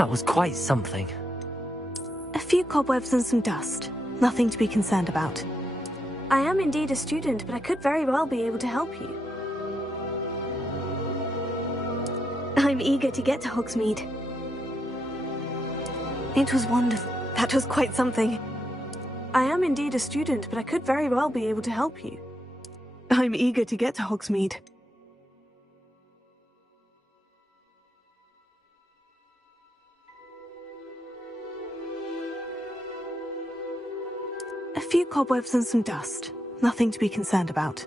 That was quite something. A few cobwebs and some dust. Nothing to be concerned about. I am indeed a student, but I could very well be able to help you. I'm eager to get to Hogsmeade. It was wonderful. That was quite something. I am indeed a student, but I could very well be able to help you. I'm eager to get to Hogsmeade. A few cobwebs and some dust. Nothing to be concerned about.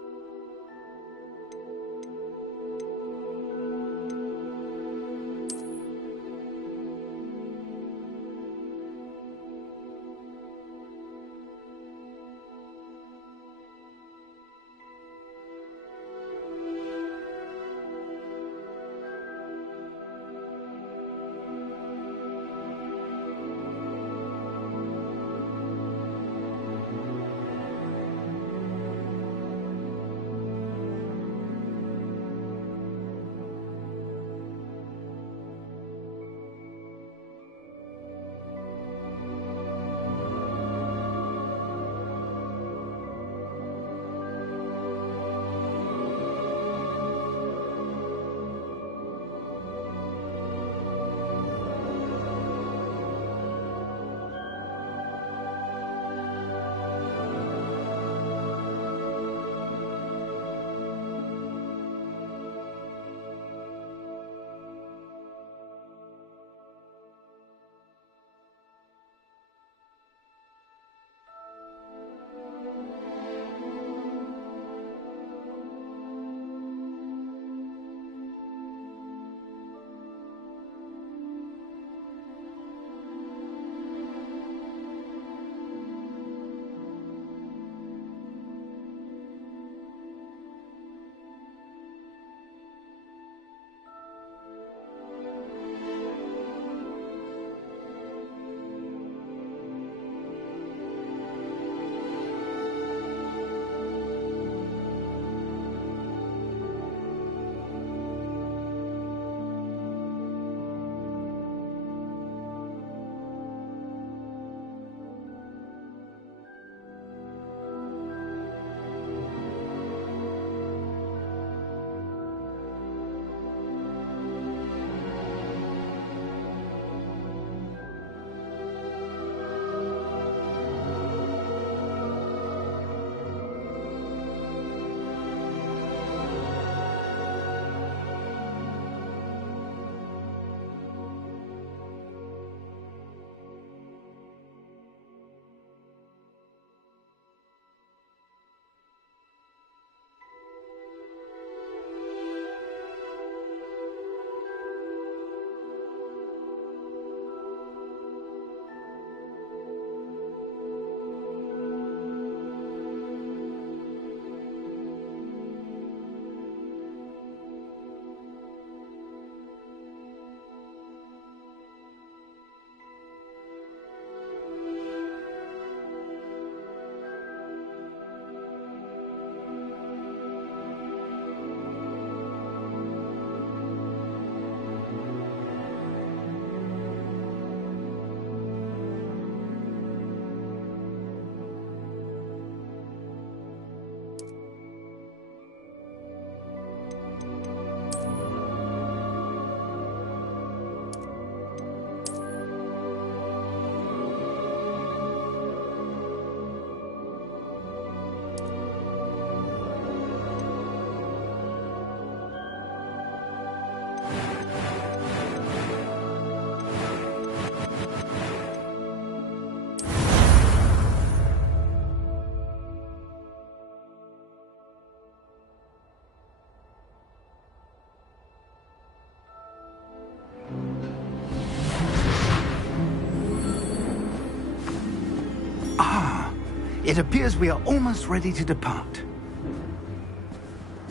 It appears we are almost ready to depart.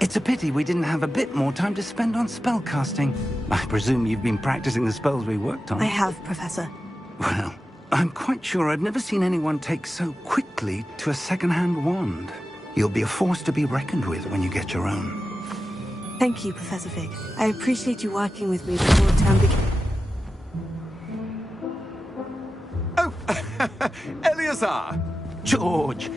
It's a pity we didn't have a bit more time to spend on spellcasting. I presume you've been practicing the spells we worked on. I have, Professor. Well, I'm quite sure I've never seen anyone take so quickly to a second-hand wand. You'll be a force to be reckoned with when you get your own. Thank you, Professor Fig. I appreciate you working with me before term begins. Eleazar! George,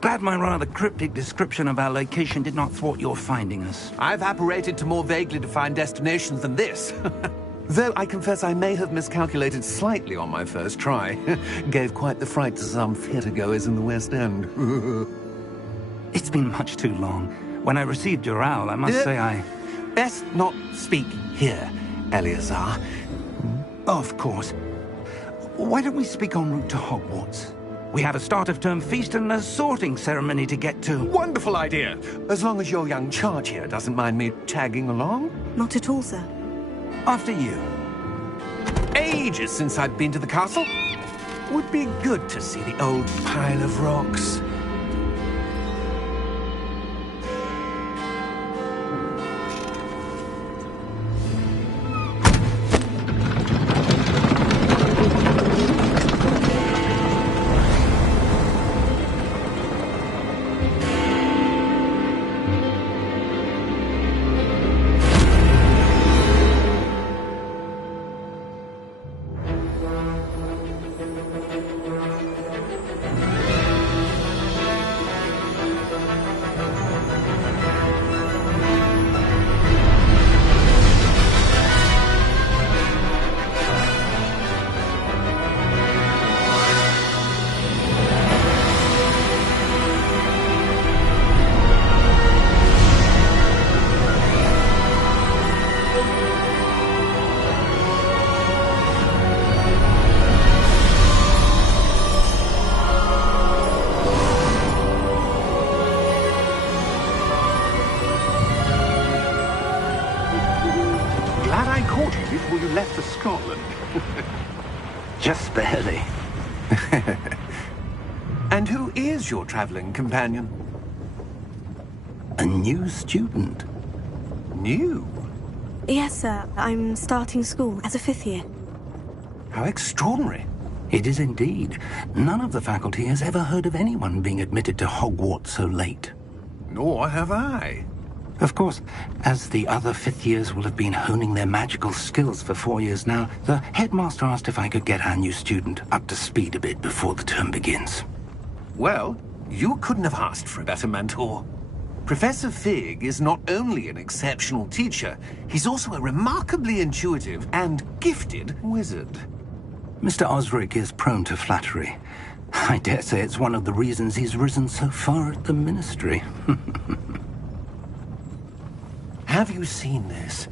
glad my rather cryptic description of our location did not thwart your finding us. I've apparated to more vaguely defined destinations than this. Though I confess I may have miscalculated slightly on my first try. Gave quite the fright to some theatre-goers in the West End. It's been much too long. When I received your owl, I must say I... Best not speak here, Eleazar. Of course. Why don't we speak en route to Hogwarts? We have a start-of-term feast and a sorting ceremony to get to. Wonderful idea! As long as your young charge here doesn't mind me tagging along. Not at all, sir. After you. Ages since I'd been to the castle. Would be good to see the old pile of rocks. Before you left for Scotland. Just barely. And who is your traveling companion? A new student. New? Yes, sir. I'm starting school as a 5th year. How extraordinary. It is indeed. None of the faculty has ever heard of anyone being admitted to Hogwarts so late. Nor have I. Of course, as the other 5th years will have been honing their magical skills for 4 years now, the headmaster asked if I could get our new student up to speed a bit before the term begins. Well, you couldn't have asked for a better mentor. Professor Fig is not only an exceptional teacher, he's also a remarkably intuitive and gifted wizard. Mr. Osric is prone to flattery. I dare say it's one of the reasons he's risen so far at the Ministry. Have you seen this?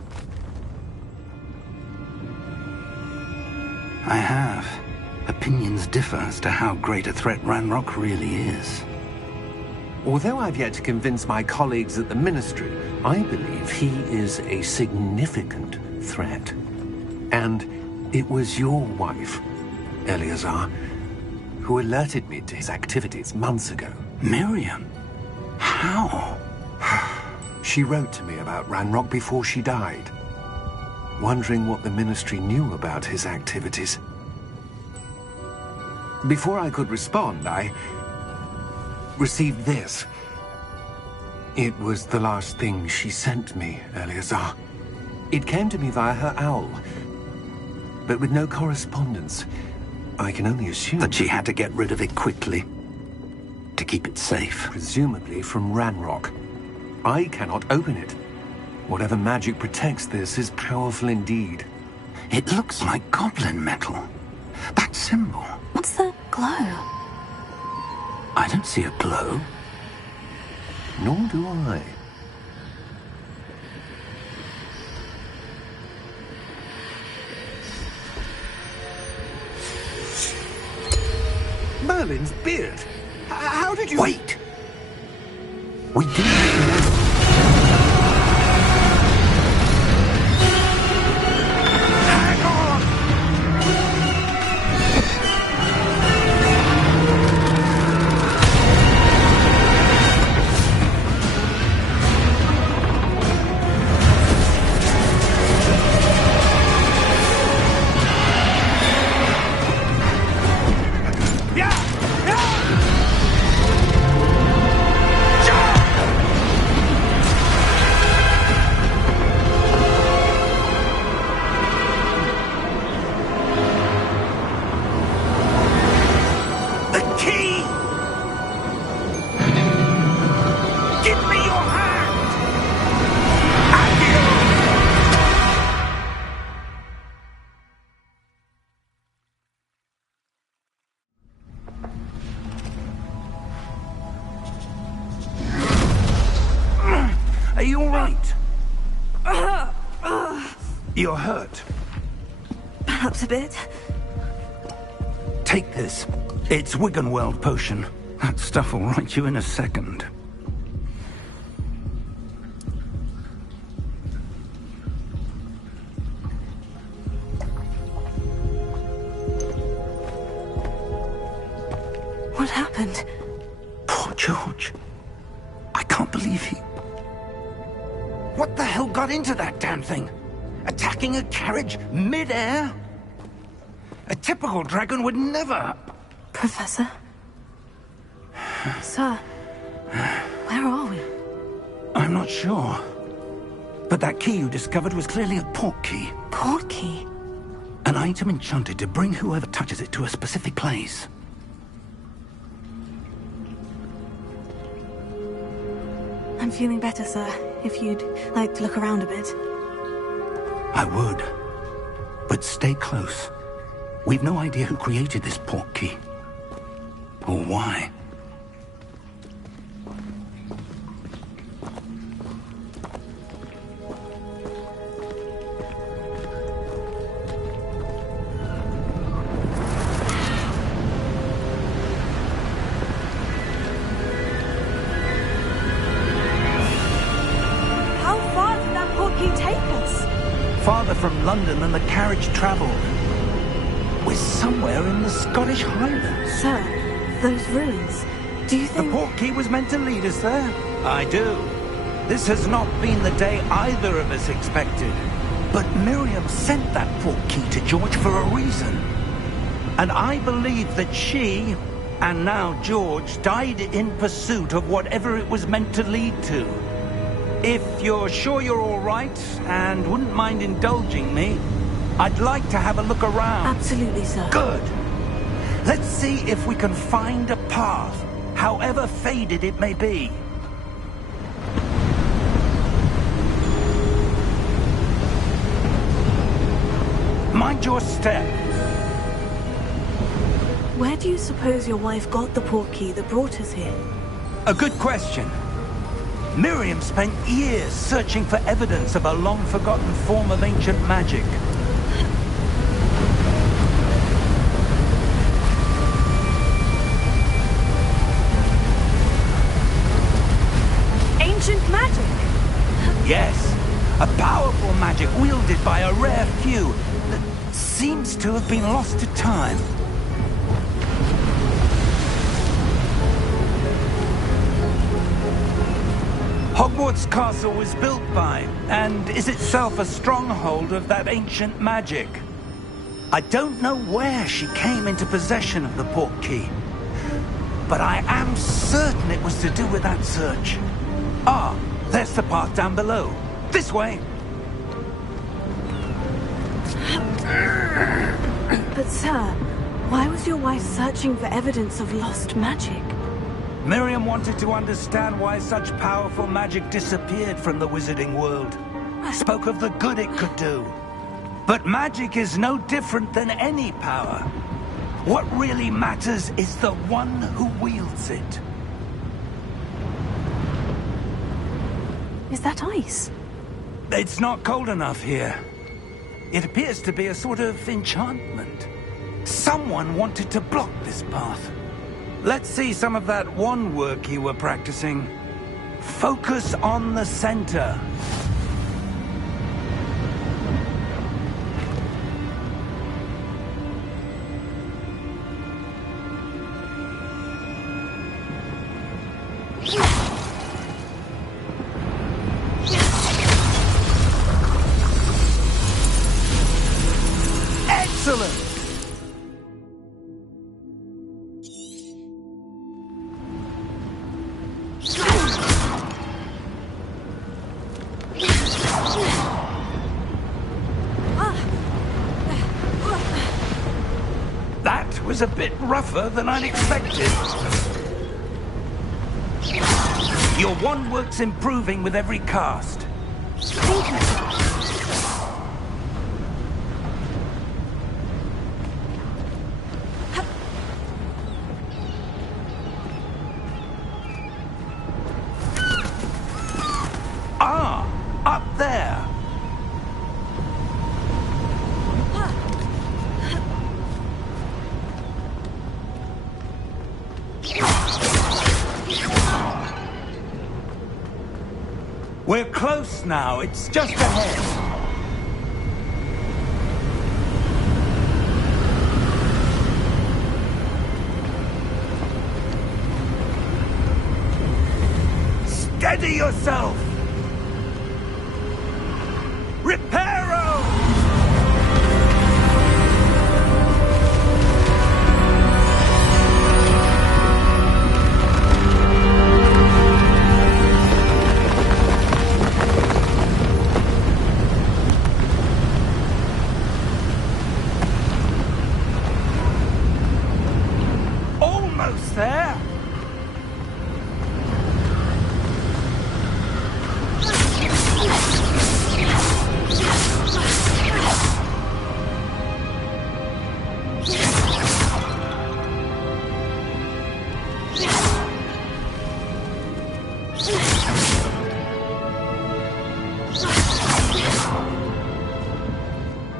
I have. Opinions differ as to how great a threat Ranrock really is. Although I've yet to convince my colleagues at the Ministry, I believe he is a significant threat. And it was your wife, Eleazar, who alerted me to his activities months ago. Miriam? How? She wrote to me about Ranrock before she died, wondering what the Ministry knew about his activities. Before I could respond, I received this. It was the last thing she sent me, Eleazar. It came to me via her owl, but with no correspondence. I can only assume that she had to get rid of it quickly, to keep it safe. Presumably from Ranrock. I cannot open it. Whatever magic protects this is powerful indeed. It looks like goblin metal. That symbol. What's that glow? I don't see a glow. Nor do I. Merlin's beard. How did you... Wait! We didn't... right? You're hurt. Perhaps a bit. Take this. It's Wiggenweld potion. That stuff will right you in a second. What happened? Poor George. I can't believe he... What the hell got into that damn thing? Attacking a carriage mid-air? A typical dragon would never... Professor? Sir, where are we? I'm not sure. But that key you discovered was clearly a port key. Port key? An item enchanted to bring whoever touches it to a specific place. I'm feeling better, sir. If you'd like to look around a bit. I would. But stay close. We've no idea who created this port key. Or why. How far did that port key take us? Farther from London than the carriage travelled. We're somewhere in the Scottish Highlands. Sir, those ruins. Do you The think... port key was meant to lead us there? I do. This has not been the day either of us expected. But Miriam sent that port key to George for a reason. And I believe that she, and now George, died in pursuit of whatever it was meant to lead to. If you're sure you're all right, and wouldn't mind indulging me, I'd like to have a look around. Absolutely, sir. Good. Let's see if we can find a path, however faded it may be. Mind your step. Where do you suppose your wife got the port key that brought us here? A good question. Miriam spent years searching for evidence of a long-forgotten form of ancient magic. Ancient magic? Yes, a powerful magic wielded by a rare few that seems to have been lost to time. Hogwarts Castle was built by, and is itself a stronghold of that ancient magic. I don't know where she came into possession of the port key, but I am certain it was to do with that search. Ah, there's the path down below. This way. But sir, why was your wife searching for evidence of lost magic? Miriam wanted to understand why such powerful magic disappeared from the wizarding world. Spoke of the good it could do. But magic is no different than any power. What really matters is the one who wields it. Is that ice? It's not cold enough here. It appears to be a sort of enchantment. Someone wanted to block this path. Let's see some of that wand work you were practicing. Focus on the center. Excellent! That was a bit rougher than I'd expected. Your wand work's improving with every cast. Thank you, sir. Ah! We're close now. It's just ahead. Steady yourself! Reparo! Almost there!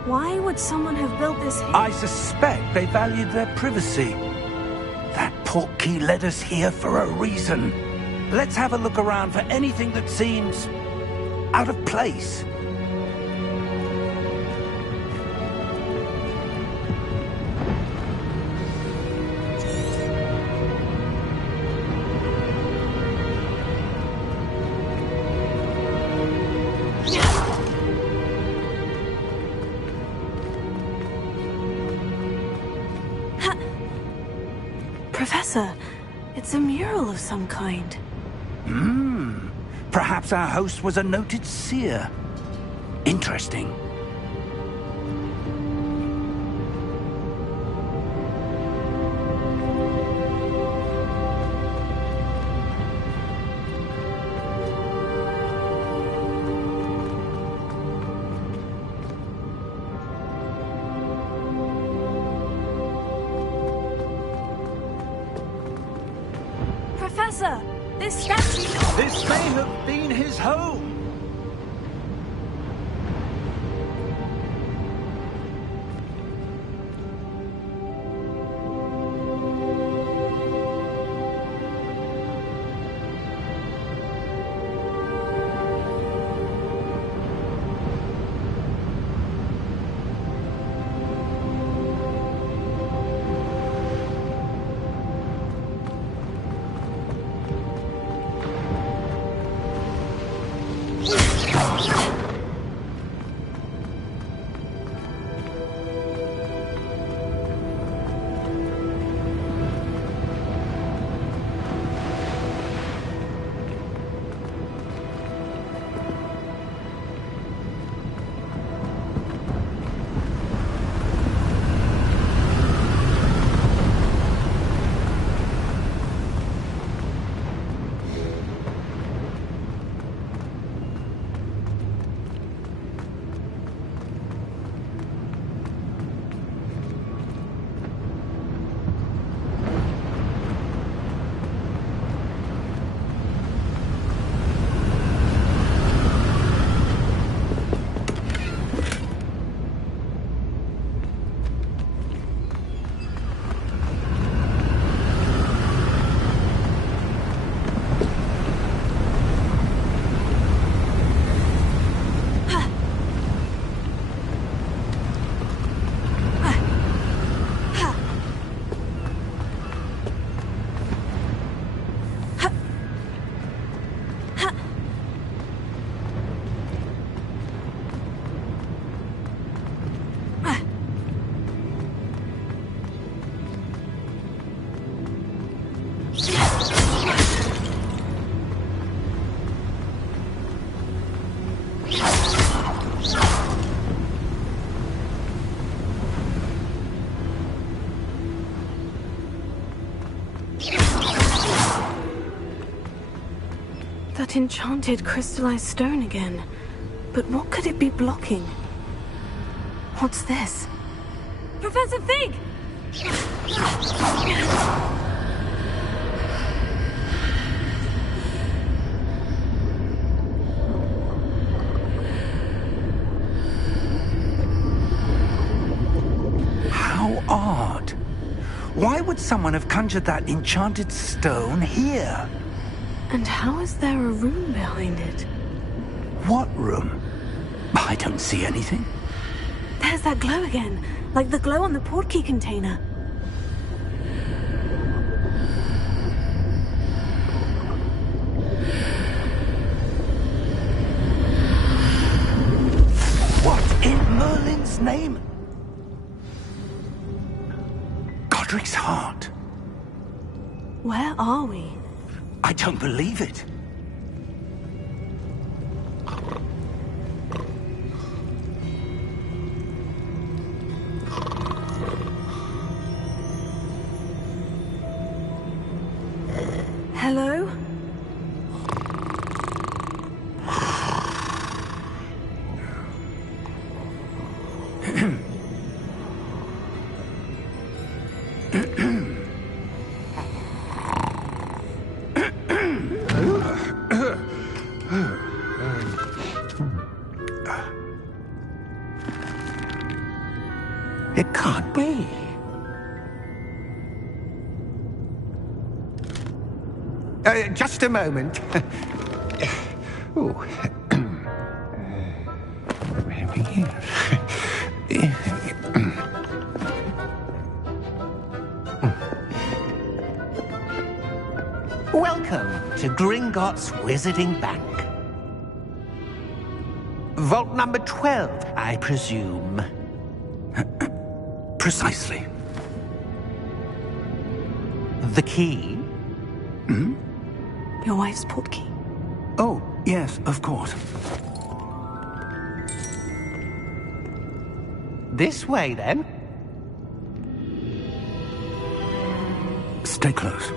Why would someone have built this here? I suspect they valued their privacy. That portkey led us here for a reason. Let's have a look around for anything that seems out of place. Professor, it's a mural of some kind. Perhaps our host was a noted seer. Interesting. Professor, this statue... This may have been his home. That enchanted crystallized stone again. But what could it be blocking? What's this? Professor Fig! How odd. Why would someone have conjured that enchanted stone here? And how is there a room behind it? What room? I don't see anything. There's that glow again, like the glow on the portkey container. What in Merlin's name? Godric's heart. Where are we? I don't believe it. Hello? It can't be. Just a moment. Oh. Welcome to Gringotts Wizarding Bank. Vault number 12, I presume. Precisely. The key? Your wife's portkey. Oh, yes, of course. This way, then. Stay close.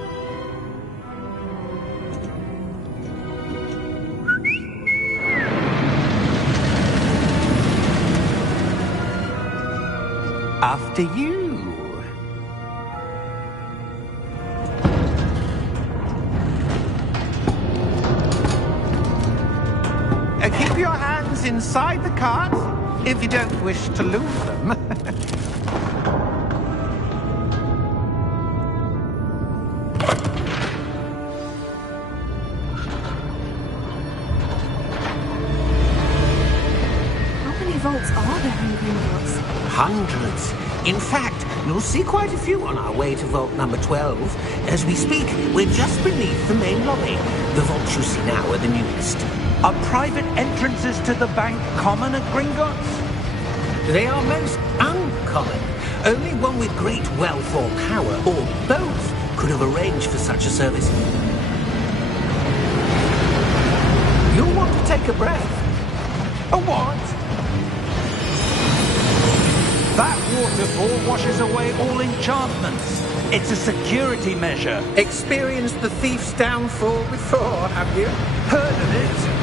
After you. Keep your hands inside the cart if you don't wish to lose them. How many vaults are there in Gringotts? Hundreds. In fact, you'll see quite a few on our way to vault number 12. As we speak, we're just beneath the main lobby. The vaults you see now are the newest. Are private entrances to the bank common at Gringotts? They are most uncommon. Only one with great wealth or power, or both, could have arranged for such a service. You'll want to take a breath. A what? That waterfall washes away all enchantments. It's a security measure. Experienced the thief's downfall before, have you? Heard of it?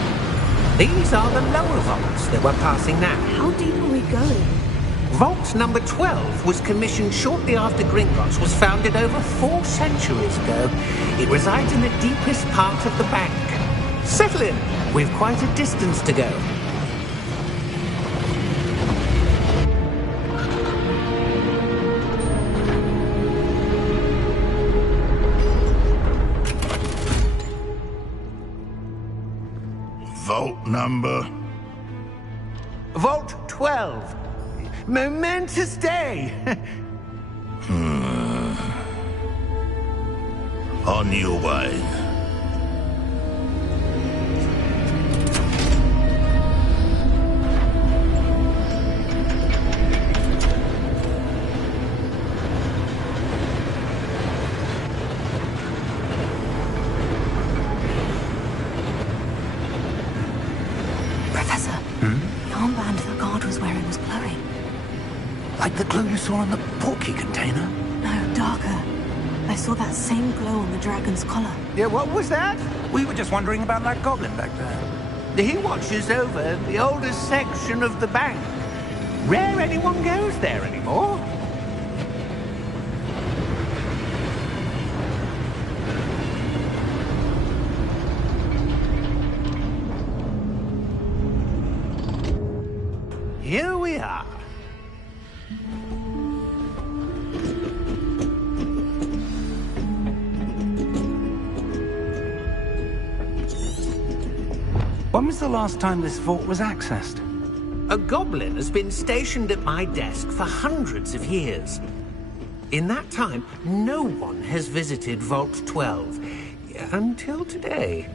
These are the lower vaults that we're passing now. How deep are we going? Vault number 12 was commissioned shortly after Gringotts was founded over 4 centuries ago. It resides in the deepest part of the bank. Settle in. We've quite a distance to go. Vault number? Vault 12. Momentous day. On your way. Professor, the armband the guard was wearing was glowing. Like the glow you saw in the portkey container? No, darker. I saw that same glow on the dragon's collar. Yeah, what was that? We were just wondering about that goblin back there. He watches over the oldest section of the bank. Rare anyone goes there anymore. Here we are. What When was the last time this vault was accessed? A goblin has been stationed at my desk for hundreds of years. In that time, no one has visited Vault 12. Until today.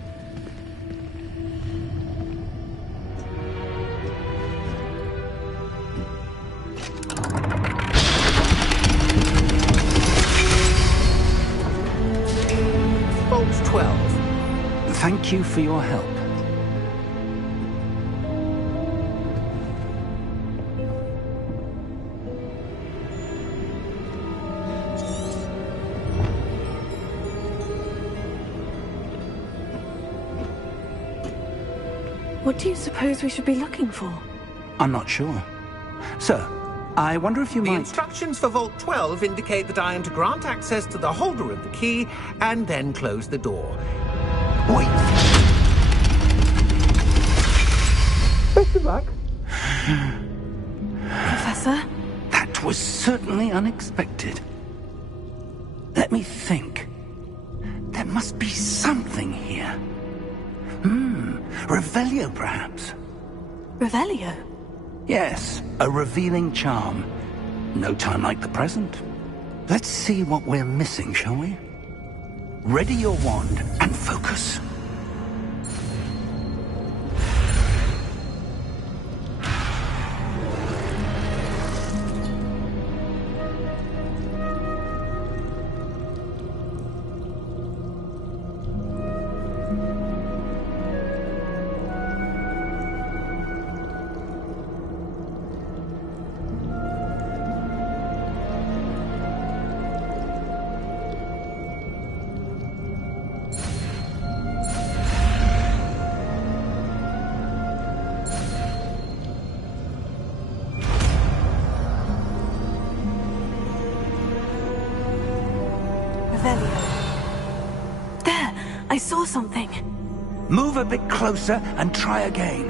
Vault 12. Thank you for your help. What do you suppose we should be looking for? I'm not sure. Sir, I wonder if you The might... instructions for Vault 12 indicate that I am to grant access to the holder of the key and then close the door. Wait! Best of luck. Professor? That was certainly unexpected. Let me think. There must be something here. Revelio, perhaps? Revelio? Yes, a revealing charm. No time like the present. Let's see what we're missing, shall we? Ready your wand and focus. There! I saw something. Move a bit closer and try again.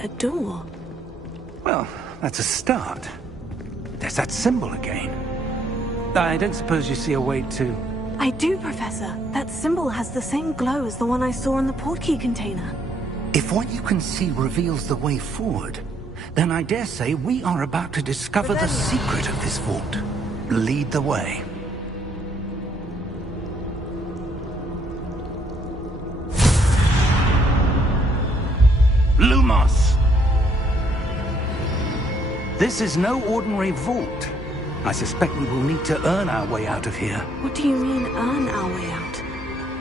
A door. Well, that's a start. There's that symbol again. I don't suppose you see a way to... I do, Professor. That symbol has the same glow as the one I saw in the portkey container. If what you can see reveals the way forward, then I dare say we are about to discover the secret of this vault. Lead the way. Lumos! This is no ordinary vault. I suspect we will need to earn our way out of here. What do you mean, earn our way out?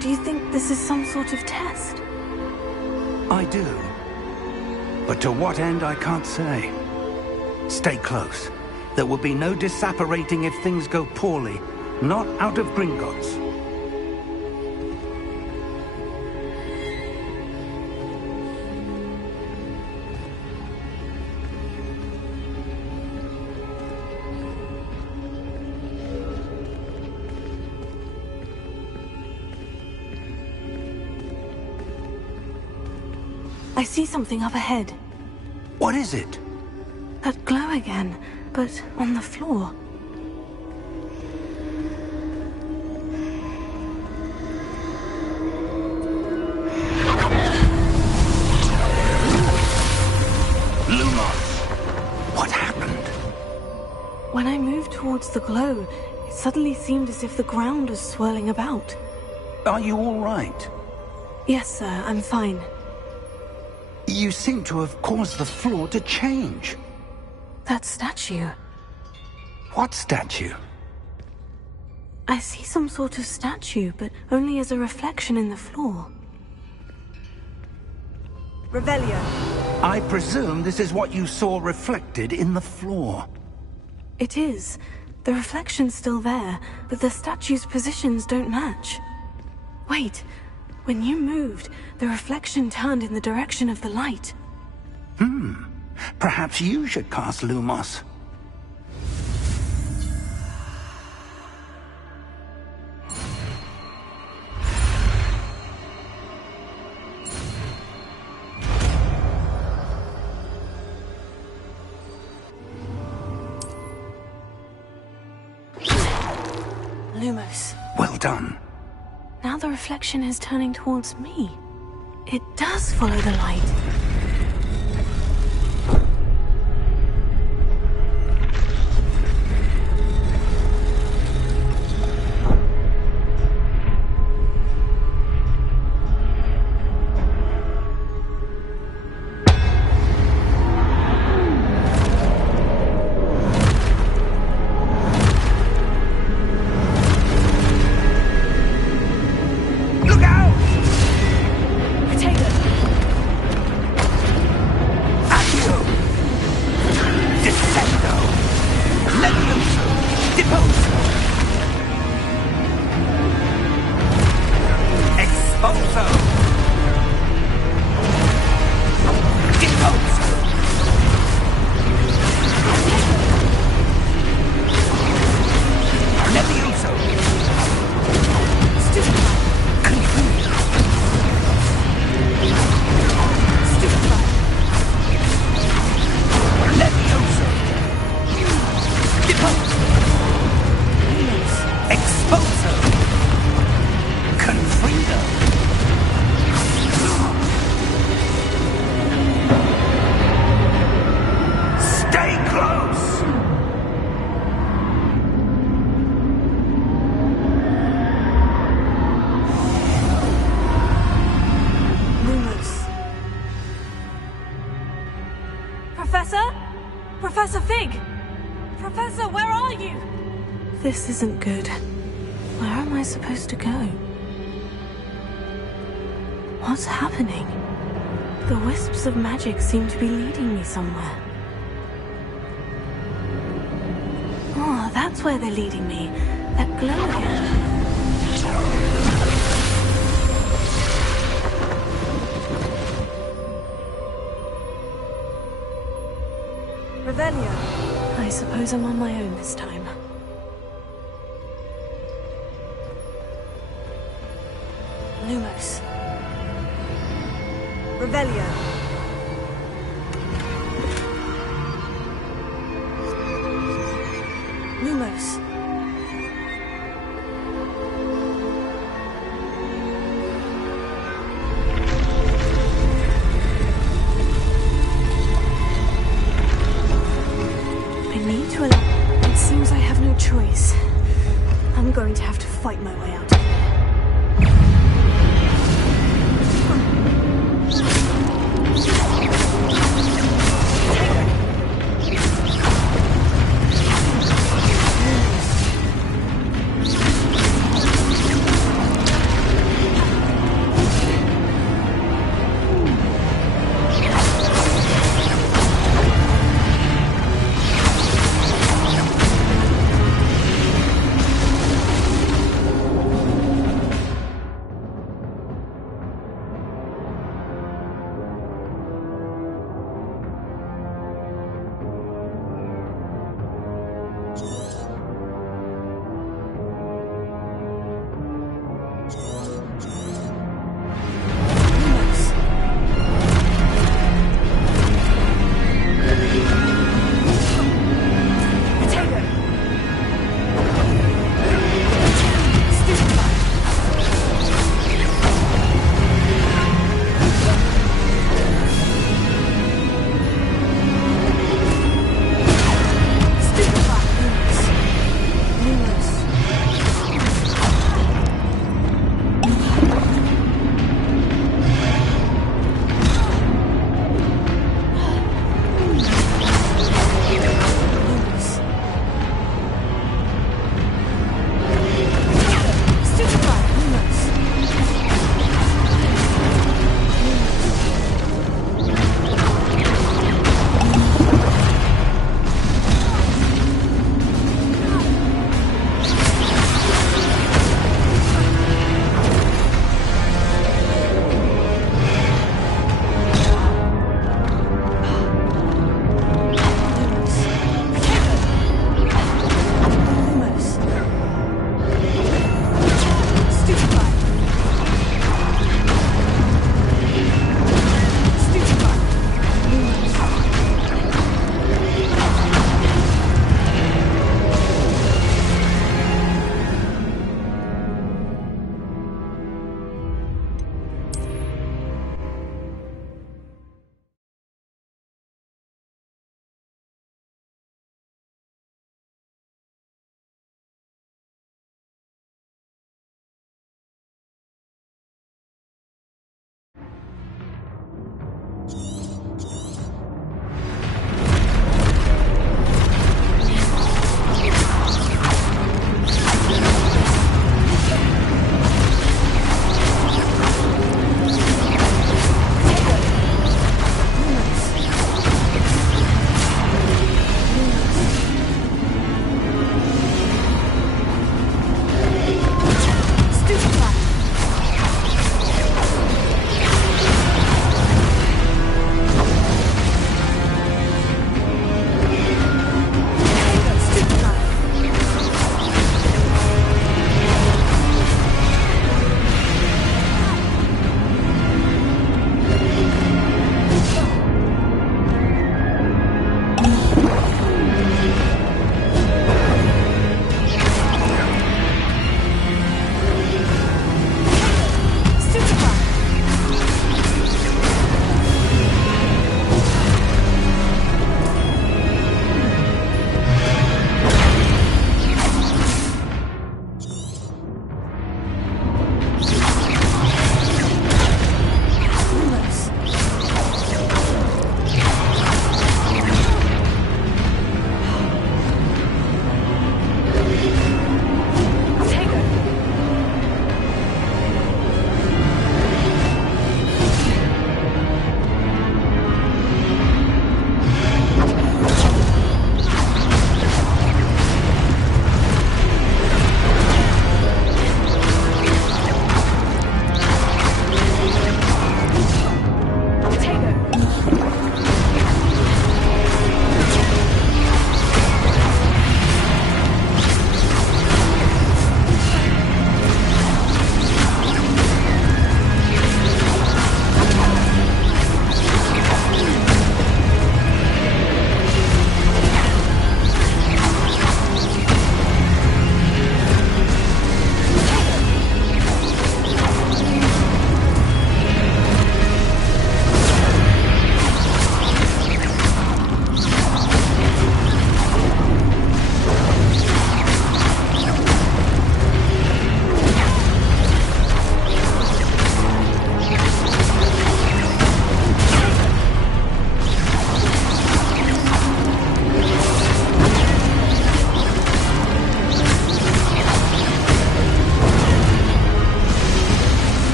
Do you think this is some sort of test? I do. But to what end, I can't say. Stay close. There will be no disapparating if things go poorly. Not out of Gringotts. I see something up ahead. What is it? That glow again, but on the floor. Lumos! What happened? When I moved towards the glow, it suddenly seemed as if the ground was swirling about. Are you all right? Yes, sir, I'm fine. You seem to have caused the floor to change. That statue. What statue? I see some sort of statue, but only as a reflection in the floor. Revelio. I presume this is what you saw reflected in the floor. It is. The reflection's still there, but the statue's positions don't match. Wait. When you moved, the reflection turned in the direction of the light. Perhaps you should cast Lumos. Lumos. Well done. Now the reflection is turning towards me. It does follow the light. Professor Fig! Professor, where are you? This isn't good. Where am I supposed to go? What's happening? The wisps of magic seem to be leading me somewhere. Oh, that's where they're leading me. That glow again. Revelio. I suppose I'm on my own this time. Lumos. Revelio. Lumos. It seems I have no choice. I'm going to have to fight my way out of here.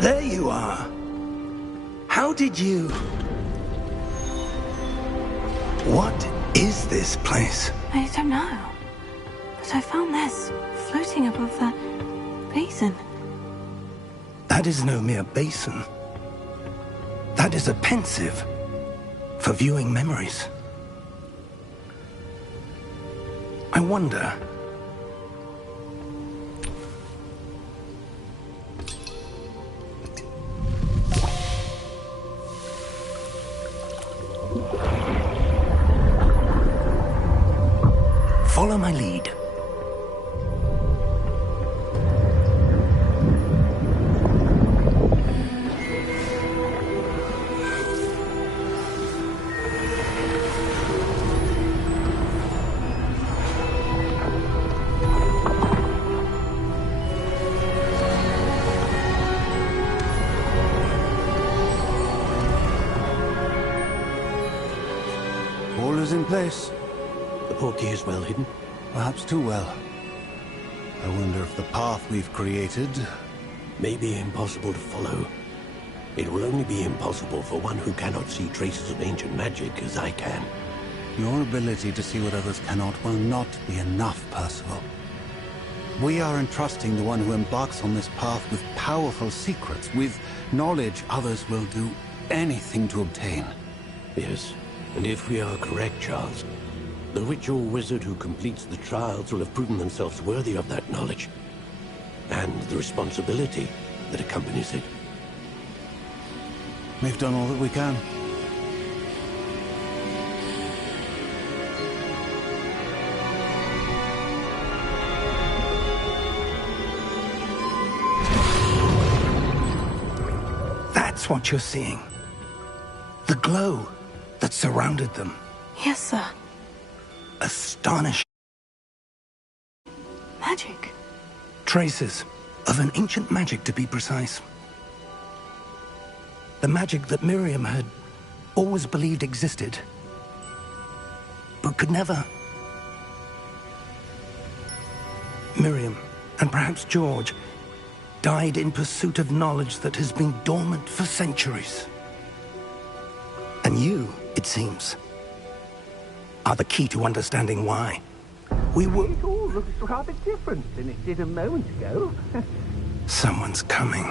There you are. How did you... What is this place? I don't know. But I found this floating above that basin. That is no mere basin. That is a pensive for viewing memories. I wonder... Follow my lead. All is in place. The portkey is well hidden. Perhaps too well. I wonder if the path we've created... May be impossible to follow. It will only be impossible for one who cannot see traces of ancient magic as I can. Your ability to see what others cannot will not be enough, Percival. We are entrusting the one who embarks on this path with powerful secrets, with knowledge others will do anything to obtain. Yes, and if we are correct, Charles, the witch or wizard who completes the trials will have proven themselves worthy of that knowledge, and the responsibility that accompanies it. We've done all that we can. That's what you're seeing. The glow that surrounded them. Yes, sir. Astonishing. Magic. Traces of an ancient magic, to be precise. The magic that Miriam had always believed existed, but could never. Miriam, and perhaps George, died in pursuit of knowledge that has been dormant for centuries. And you, it seems, are the key to understanding why. We were... It all looks rather different than it did a moment ago. Someone's coming.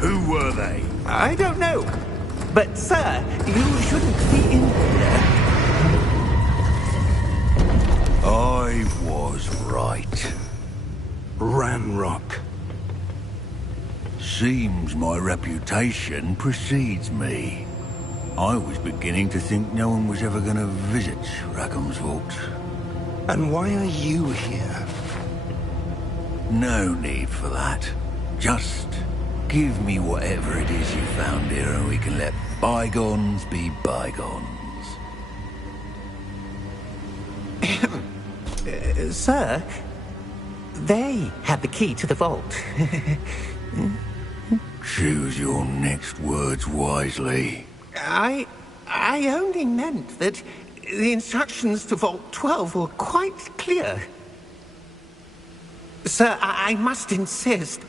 Who were they? I don't know. But, sir, you shouldn't be in here. I was right. Ranrock. Seems my reputation precedes me. I was beginning to think no one was ever going to visit Rackham's Vault. And why are you here? No need for that. Just give me whatever it is you found here and we can let bygones be bygones. Sir, they had the key to the vault. Choose your next words wisely. I only meant that the instructions to Vault 12 were quite clear. Sir, I must insist.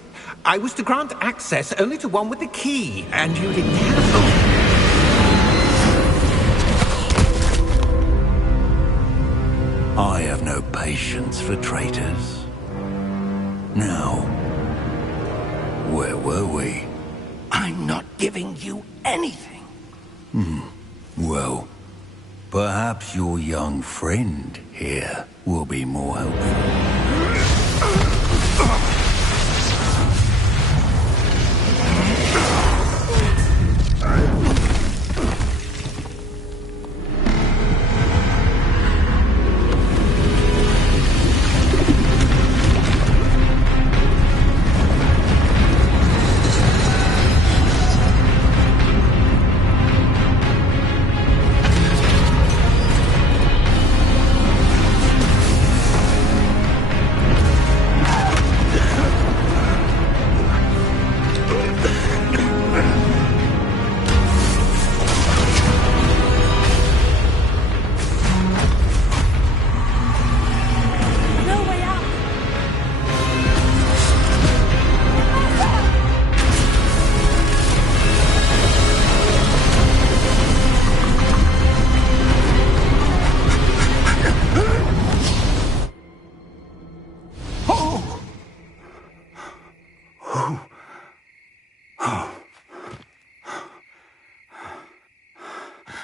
I was to grant access only to one with the key, and you didn't have... I have no patience for traitors. Now, where were we? I'm not giving you anything. Well, perhaps your young friend here will be more helpful.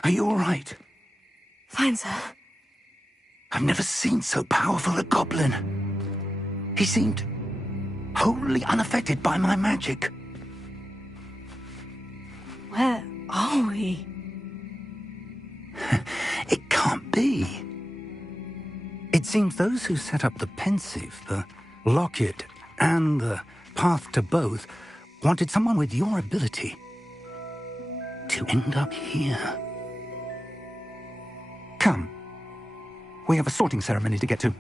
Are you all right? Fine, sir. I've never seen so powerful a goblin. He seemed wholly unaffected by my magic. Where are we? It can't be. It seems those who set up the Pensieve, the Locket, and the Path to Both wanted someone with your ability to end up here. Come. We have a sorting ceremony to get to.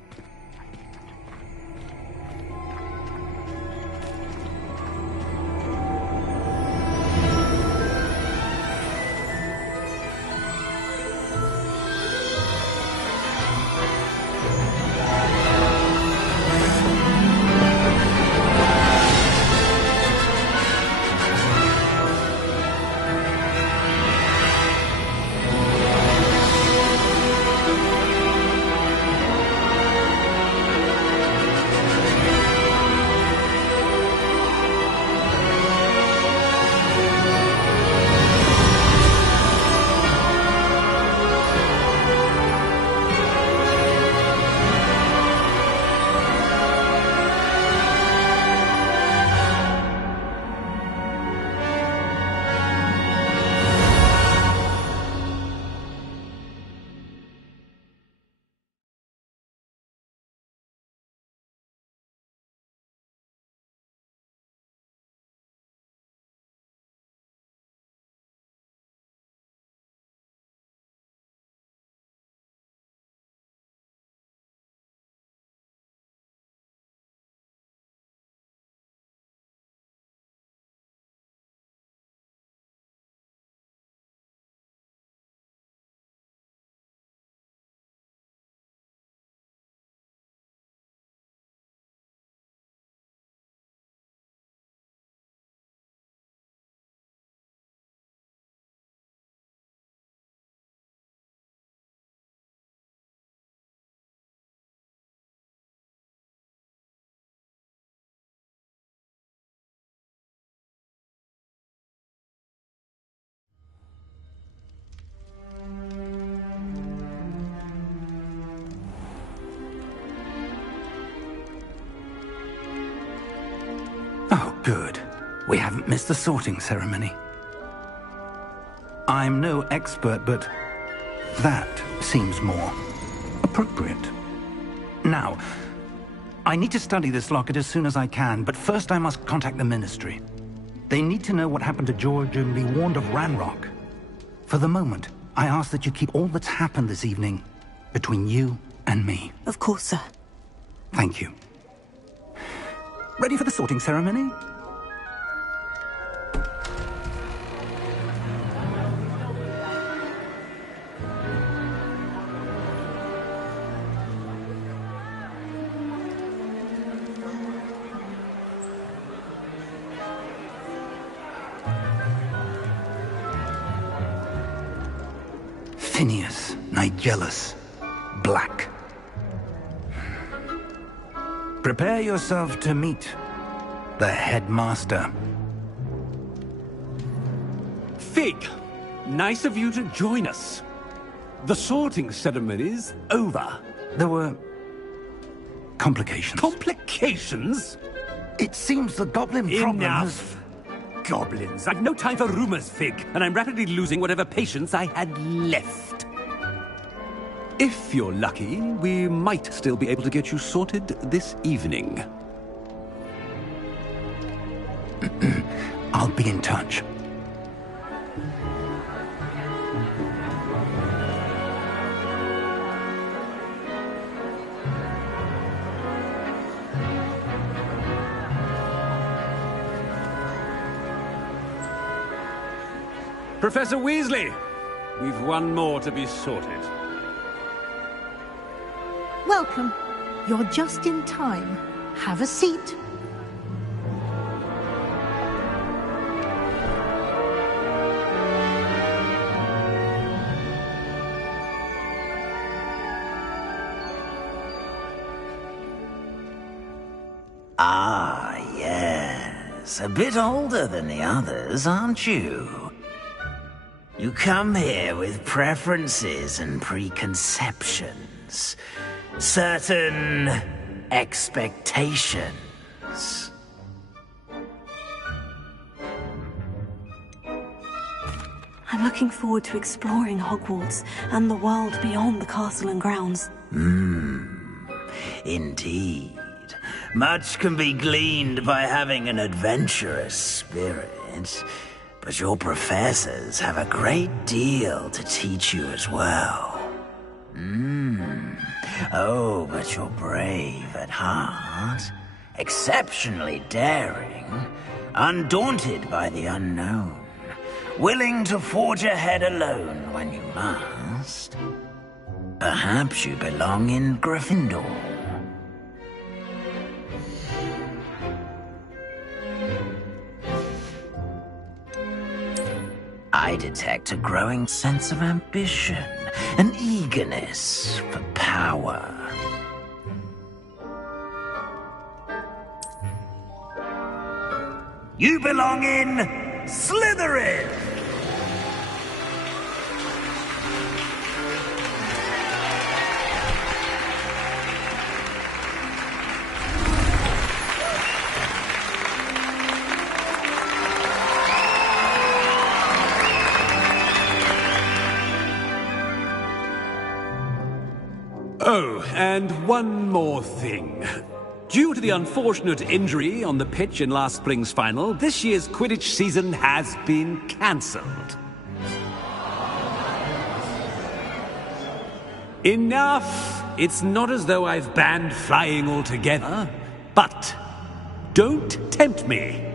Oh, good. We haven't missed the sorting ceremony. I'm no expert, but that seems more appropriate. Now, I need to study this locket as soon as I can, but first I must contact the Ministry. They need to know what happened to George and be warned of Ranrock. For the moment, I ask that you keep all that's happened this evening between you and me. Of course, sir. Thank you. Ready for the sorting ceremony? Phineas Nigellus Black. Prepare yourself to meet the headmaster. Fig, nice of you to join us. The sorting ceremony's over. There were complications. Complications? It seems the goblin problem has... Enough! Goblins. I've no time for rumors, Fig, and I'm rapidly losing whatever patience I had left. If you're lucky, we might still be able to get you sorted this evening. I'll be in touch. Professor Weasley, we've one more to be sorted. Welcome. You're just in time. Have a seat. Ah, yes. A bit older than the others, aren't you? You come here with preferences and preconceptions. Certain expectations. I'm looking forward to exploring Hogwarts and the world beyond the castle and grounds. Indeed. Much can be gleaned by having an adventurous spirit, but your professors have a great deal to teach you as well. Oh, but you're brave at heart, exceptionally daring, undaunted by the unknown, willing to forge ahead alone when you must. Perhaps you belong in Gryffindor. I detect a growing sense of ambition, an eagerness for power. You belong in Slytherin! Oh, and one more thing. Due to the unfortunate injury on the pitch in last spring's final, this year's Quidditch season has been cancelled. Enough! It's not as though I've banned flying altogether, but don't tempt me.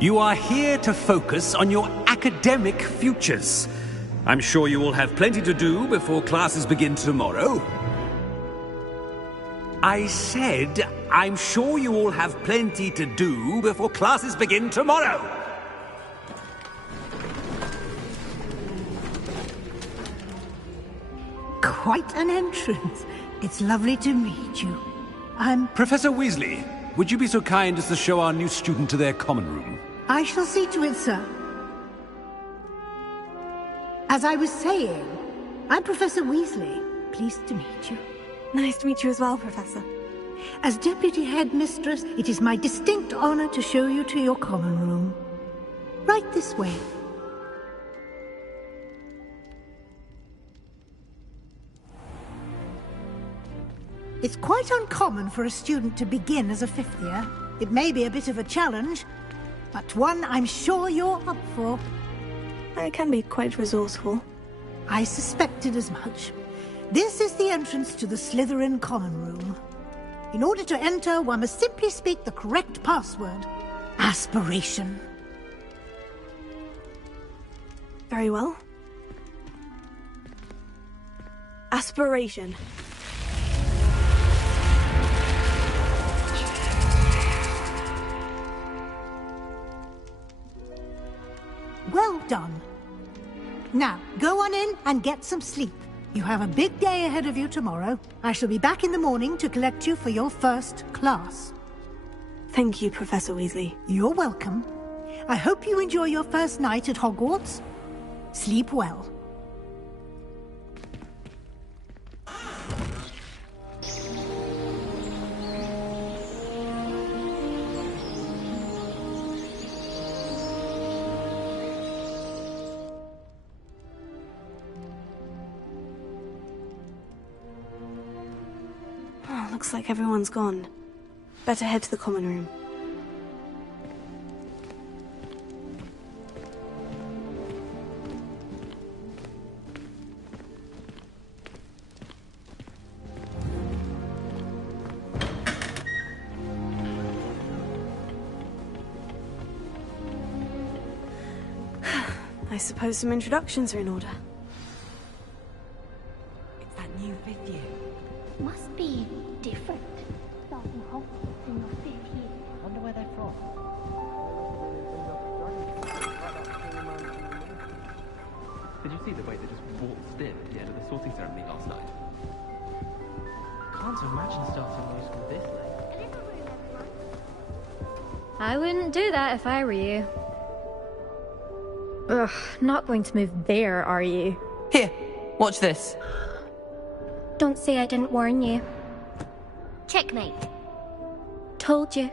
You are here to focus on your academic futures. I'm sure you will have plenty to do before classes begin tomorrow. I said, I'm sure you all have plenty to do before classes begin tomorrow. Quite an entrance. It's lovely to meet you. Professor Weasley, would you be so kind as to show our new student to their common room? I shall see to it, sir. As I was saying, I'm Professor Weasley. Pleased to meet you. Nice to meet you as well, Professor. As Deputy Headmistress, it is my distinct honor to show you to your common room. Right this way. It's quite uncommon for a student to begin as a fifth year. It may be a bit of a challenge, but one I'm sure you're up for. I can be quite resourceful. I suspected as much. This is the entrance to the Slytherin common room. In order to enter, one must simply speak the correct password. Aspiration. Very well. Aspiration. Well done. Now, go on in and get some sleep. You have a big day ahead of you tomorrow. I shall be back in the morning to collect you for your first class. Thank you, Professor Weasley. You're welcome. I hope you enjoy your first night at Hogwarts. Sleep well. Looks like everyone's gone. Better head to the common room. I suppose some introductions are in order. It's that new fifth year. Must be different. Starting Hogwarts in your fifth year. Wonder where they're from. Did you see the way they just waltzed in at the end of the sorting ceremony last night? Can't imagine starting new school this late. I wouldn't do that if I were you. Ugh, not going to move there, are you? Here, watch this. Don't say I didn't warn you. Checkmate. Told you.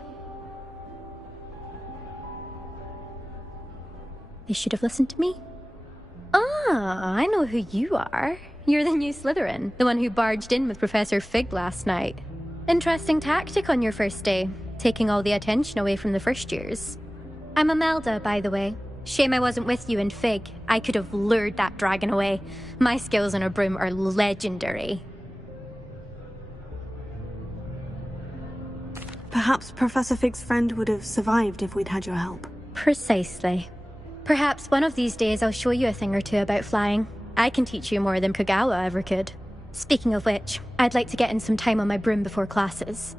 They should have listened to me. Ah, I know who you are. You're the new Slytherin, the one who barged in with Professor Fig last night. Interesting tactic on your first day, taking all the attention away from the first years. I'm Imelda, by the way. Shame I wasn't with you in Fig. I could have lured that dragon away. My skills on a broom are legendary. Perhaps Professor Fig's friend would have survived if we'd had your help. Precisely. Perhaps one of these days I'll show you a thing or two about flying. I can teach you more than Kogawa ever could. Speaking of which, I'd like to get in some time on my broom before classes.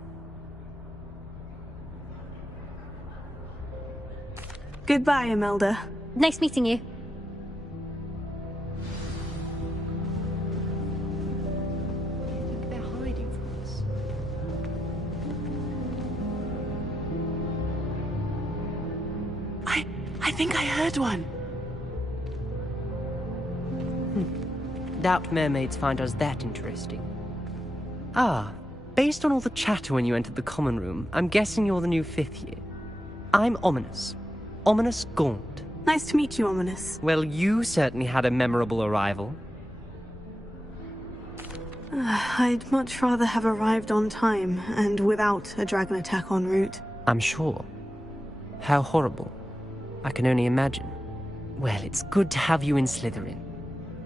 Goodbye, Imelda. Nice meeting you. They're hiding from us. I think I heard one. Doubt mermaids find us that interesting. Ah, based on all the chatter when you entered the common room, I'm guessing you're the new 5th year. I'm Ominis. Ominis Gaunt. Nice to meet you, Ominis. Well, you certainly had a memorable arrival. I'd much rather have arrived on time and without a dragon attack en route. I'm sure. How horrible. I can only imagine. Well, it's good to have you in Slytherin.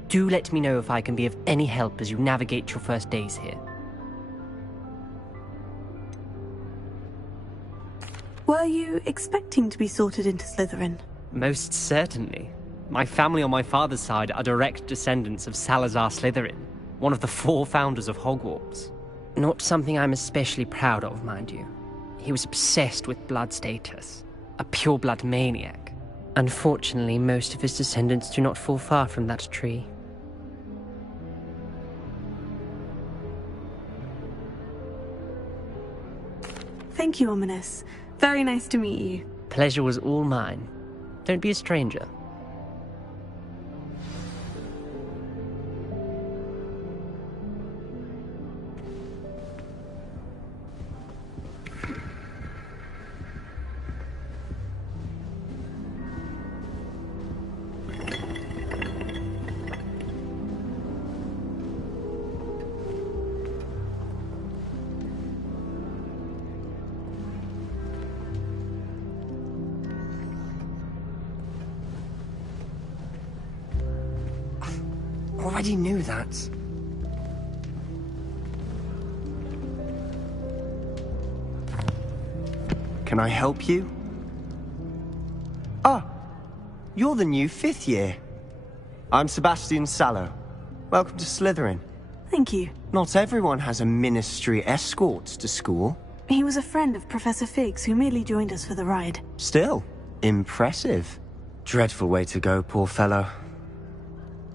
Do let me know if I can be of any help as you navigate your first days here. Were you expecting to be sorted into Slytherin? Most certainly. My family on my father's side are direct descendants of Salazar Slytherin, one of the 4 founders of Hogwarts. Not something I'm especially proud of, mind you. He was obsessed with blood status, a pure-blood maniac. Unfortunately, most of his descendants do not fall far from that tree. Thank you, Ominis. Very nice to meet you. Pleasure was all mine. Don't be a stranger. Already knew that. Can I help you? Ah, you're the new 5th year. I'm Sebastian Sallow. Welcome to Slytherin. Thank you. Not everyone has a ministry escort to school. He was a friend of Professor Fig's who merely joined us for the ride. Still, impressive. Dreadful way to go, poor fellow.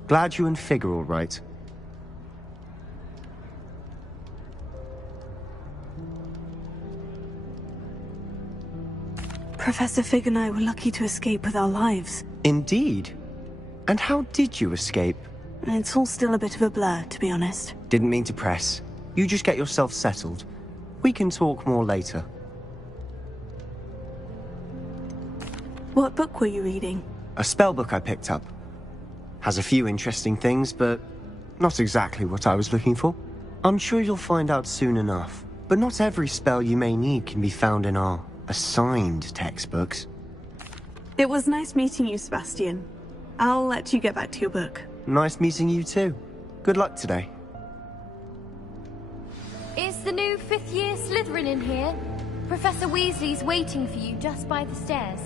Glad you and Fig are all right. Professor Fig and I were lucky to escape with our lives. Indeed. And how did you escape? It's all still a bit of a blur, to be honest. Didn't mean to press. You just get yourself settled. We can talk more later. What book were you reading? A spell book I picked up. Has a few interesting things, but not exactly what I was looking for. I'm sure you'll find out soon enough. But not every spell you may need can be found in our assigned textbooks. It was nice meeting you, Sebastian. I'll let you get back to your book. Nice meeting you too. Good luck today. Is the new 5th year Slytherin in here? Professor Weasley's waiting for you just by the stairs.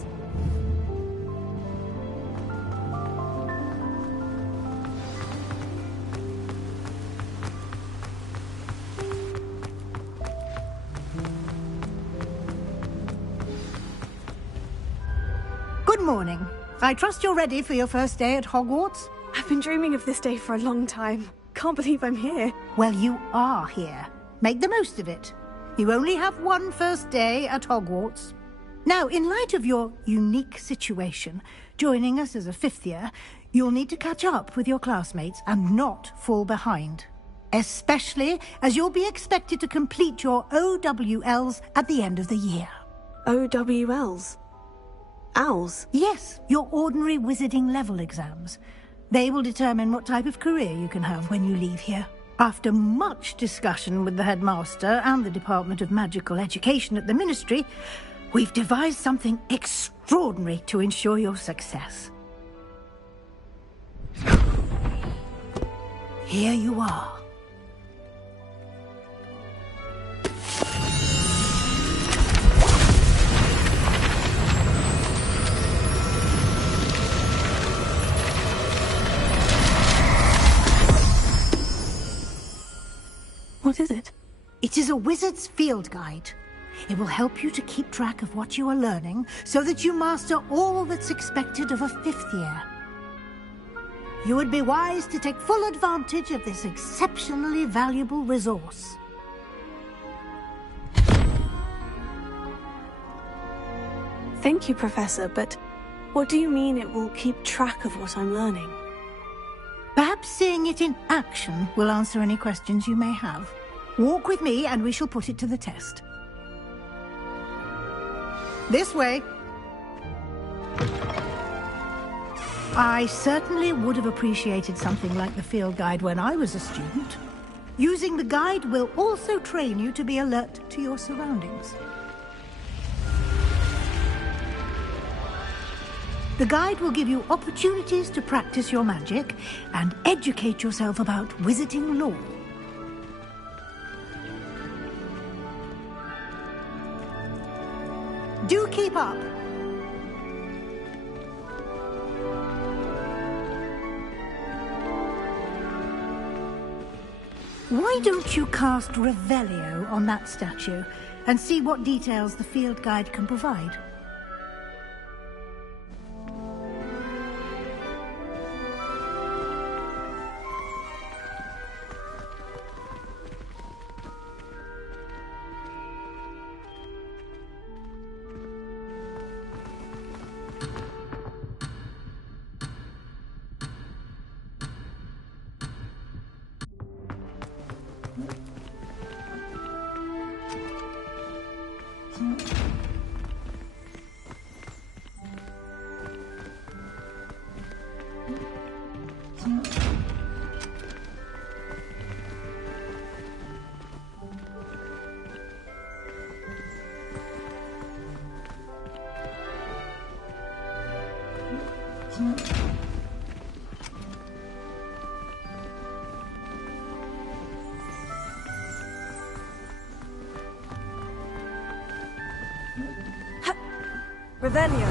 Good morning. I trust you're ready for your first day at Hogwarts? I've been dreaming of this day for a long time. Can't believe I'm here. Well, you are here. Make the most of it. You only have one first day at Hogwarts. Now, in light of your unique situation, Joining us as a 5th year, you'll need to catch up with your classmates and not fall behind. Especially as you'll be expected to complete your OWLs at the end of the year. OWLs? Owls? Yes, your ordinary wizarding level exams. They will determine what type of career you can have when you leave here. After much discussion with the headmaster and the Department of Magical Education at the Ministry, we've devised something extraordinary to ensure your success. Here you are. What is it? It is a wizard's field guide. It will help you to keep track of what you are learning so that you master all that's expected of a 5th year. You would be wise to take full advantage of this exceptionally valuable resource. Thank you, Professor, but what do you mean it will keep track of what I'm learning? Perhaps seeing it in action will answer any questions you may have. Walk with me and we shall put it to the test. This way. I certainly would have appreciated something like the field guide when I was a student. Using the guide will also train you to be alert to your surroundings. The guide will give you opportunities to practice your magic and educate yourself about wizarding lore. Do keep up. Why don't you cast Revelio on that statue and see what details the field guide can provide? Revelio.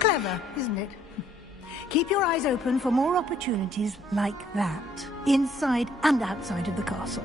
Clever, isn't it? Keep your eyes open for more opportunities like that, inside and outside of the castle.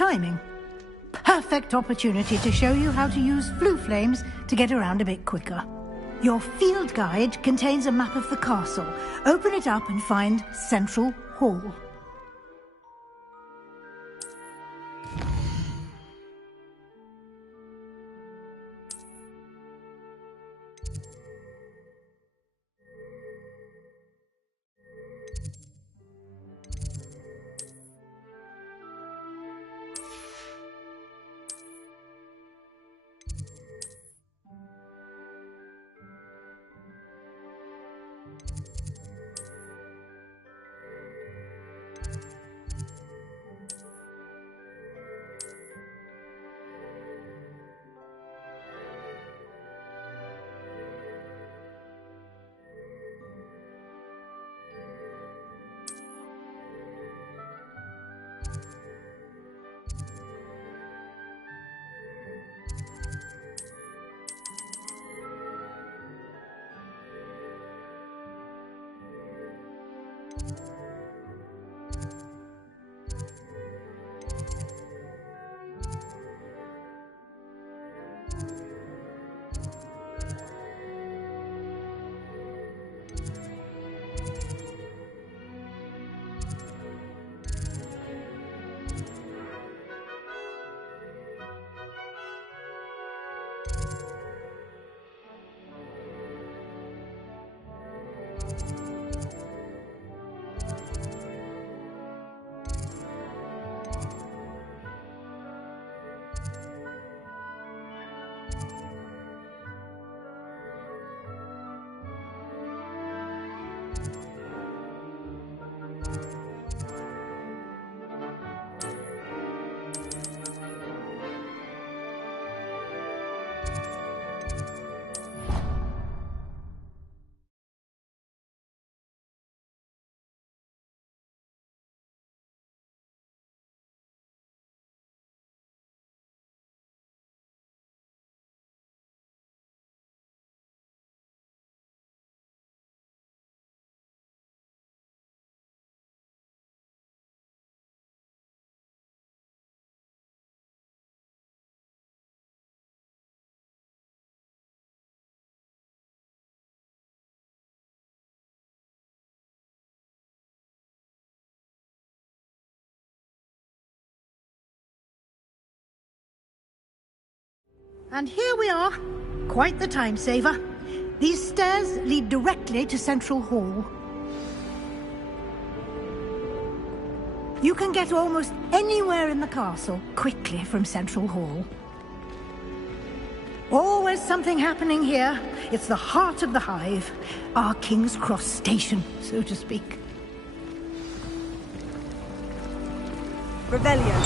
timing. Perfect opportunity to show you how to use flue flames to get around a bit quicker. Your field guide contains a map of the castle. Open it up and find Central Hall. And here we are. Quite the time saver. These stairs lead directly to Central Hall. You can get almost anywhere in the castle quickly from Central Hall. Always something happening here. It's the heart of the Hive. Our King's Cross station, so to speak. Revelio.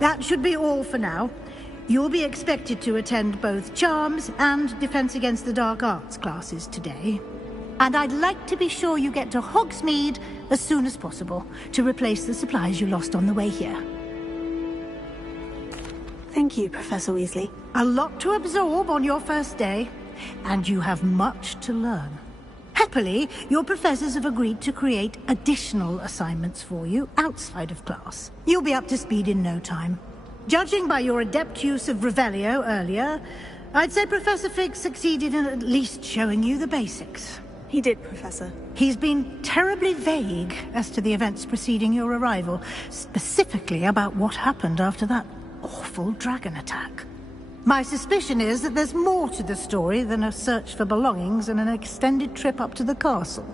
That should be all for now. You'll be expected to attend both Charms and Defense Against the Dark Arts classes today. And I'd like to be sure you get to Hogsmeade as soon as possible to replace the supplies you lost on the way here. Thank you, Professor Weasley. A lot to absorb on your first day, and you have much to learn. Happily, your professors have agreed to create additional assignments for you outside of class. You'll be up to speed in no time. Judging by your adept use of Revelio earlier, I'd say Professor Fig succeeded in at least showing you the basics. He did, Professor. He's been terribly vague as to the events preceding your arrival, specifically about what happened after that awful dragon attack. My suspicion is that there's more to the story than a search for belongings and an extended trip up to the castle.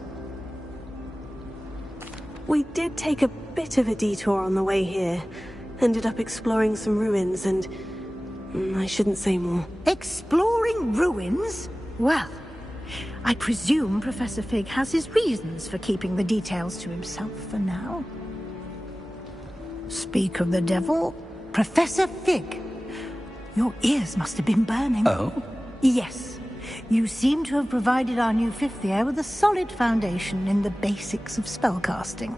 We did take a bit of a detour on the way here. Ended up exploring some ruins and... I shouldn't say more. Exploring ruins? Well, I presume Professor Fig has his reasons for keeping the details to himself for now. Speak of the devil, Professor Fig. Your ears must have been burning. Oh? Yes. You seem to have provided our new fifth year with a solid foundation in the basics of spellcasting.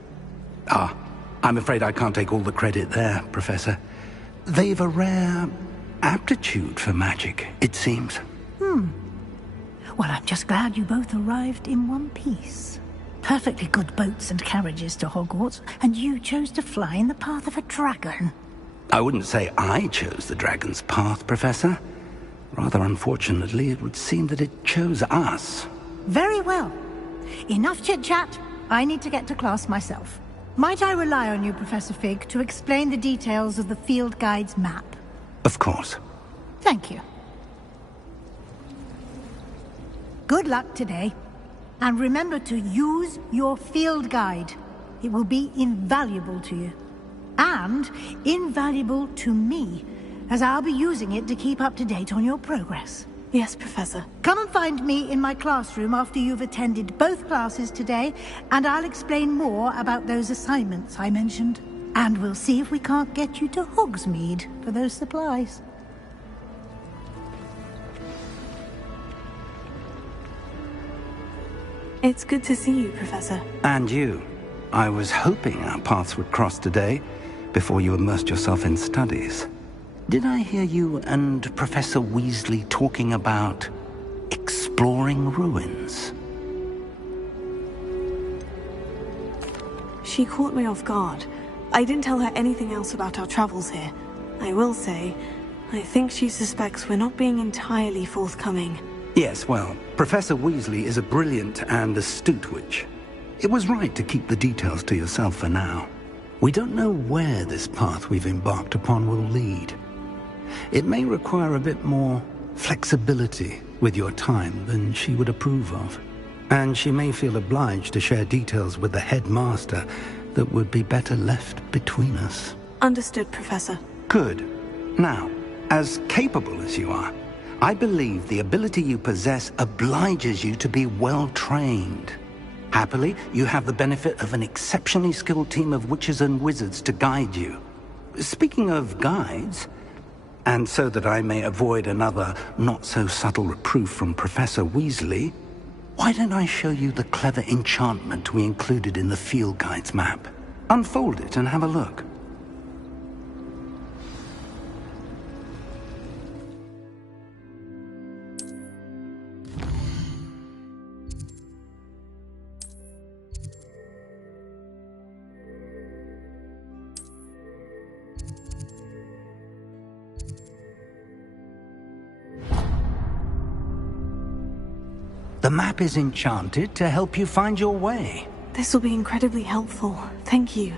Ah, I'm afraid I can't take all the credit there, Professor. They've a rare aptitude for magic, it seems. Well, I'm just glad you both arrived in one piece. perfectly good boats and carriages to Hogwarts, and you chose to fly in the path of a dragon. I wouldn't say I chose the dragon's path, Professor. Rather unfortunately, it would seem that it chose us. Very well. Enough chit-chat. I need to get to class myself. Might I rely on you, Professor Fig, to explain the details of the field guide's map? Of course. Thank you. Good luck today. And remember to use your field guide. It will be invaluable to you. And invaluable to me, as I'll be using it to keep up to date on your progress. Yes, Professor. Come and find me in my classroom after you've attended both classes today, and I'll explain more about those assignments I mentioned. And we'll see if we can't get you to Hogsmeade for those supplies. It's good to see you, Professor. And you. I was hoping our paths would cross today, before you immersed yourself in studies. Did I hear you and Professor Weasley talking about exploring ruins? She caught me off guard. I didn't tell her anything else about our travels here. I will say, I think she suspects we're not being entirely forthcoming. Yes, well, Professor Weasley is a brilliant and astute witch. It was right to keep the details to yourself for now. We don't know where this path we've embarked upon will lead. It may require a bit more flexibility with your time than she would approve of. And she may feel obliged to share details with the headmaster that would be better left between us. Understood, Professor. Good. Now, as capable as you are, I believe the ability you possess obliges you to be well-trained. Happily, you have the benefit of an exceptionally skilled team of witches and wizards to guide you. Speaking of guides, and so that I may avoid another not-so-subtle reproof from Professor Weasley, why don't I show you the clever enchantment we included in the field guide's map? Unfold it and have a look. The map is enchanted to help you find your way. This will be incredibly helpful. Thank you.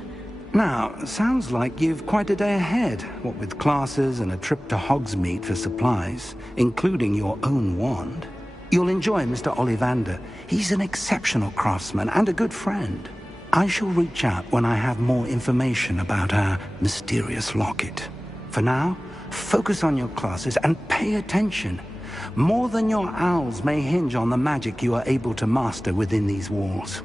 Now, sounds like you've quite a day ahead, what with classes and a trip to Hogsmeade for supplies, including your own wand. You'll enjoy Mr. Ollivander. He's an exceptional craftsman and a good friend. I shall reach out when I have more information about our mysterious locket. For now, focus on your classes and pay attention. More than your owls may hinge on the magic you are able to master within these walls.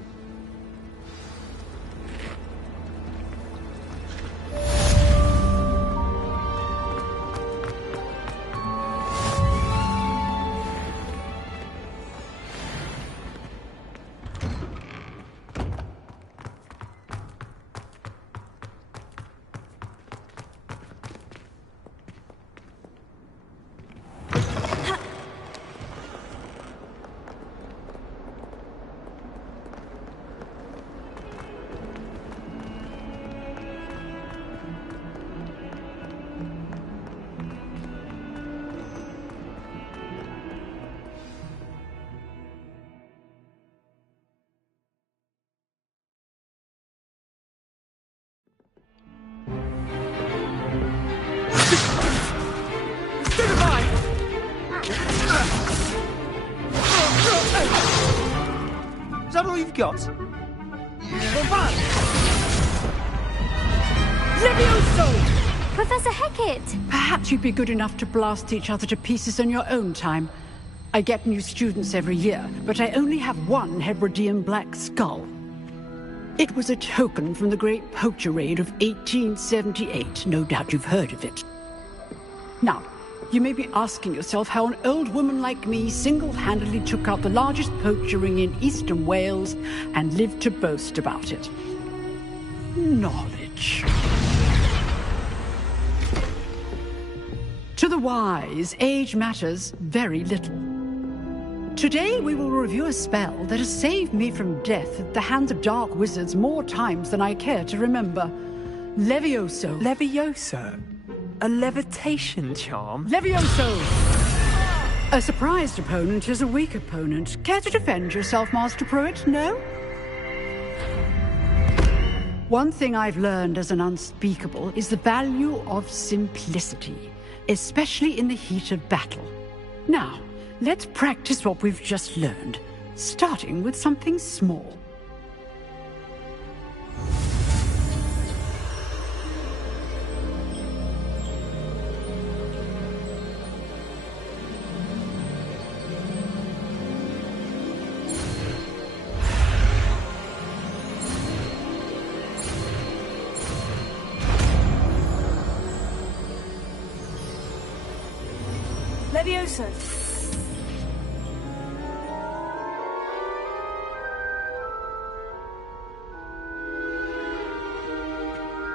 Is that all you've got? Levioso! Professor Hecat! Perhaps you'd be good enough to blast each other to pieces on your own time. I get new students every year, but I only have one Hebridean black skull. It was a token from the Great Poacher Raid of 1878. No doubt you've heard of it. Now, you may be asking yourself how an old woman like me single-handedly took out the largest poacher ring in eastern Wales and lived to boast about it. Knowledge. To the wise, age matters very little. Today we will review a spell that has saved me from death at the hands of dark wizards more times than I care to remember. Levioso. Levioso? A levitation charm? Levioso! A surprised opponent is a weak opponent. Care to defend yourself, Master Pruitt? No? One thing I've learned as an unspeakable is the value of simplicity, especially in the heat of battle. Now, let's practice what we've just learned, starting with something small. Levioso.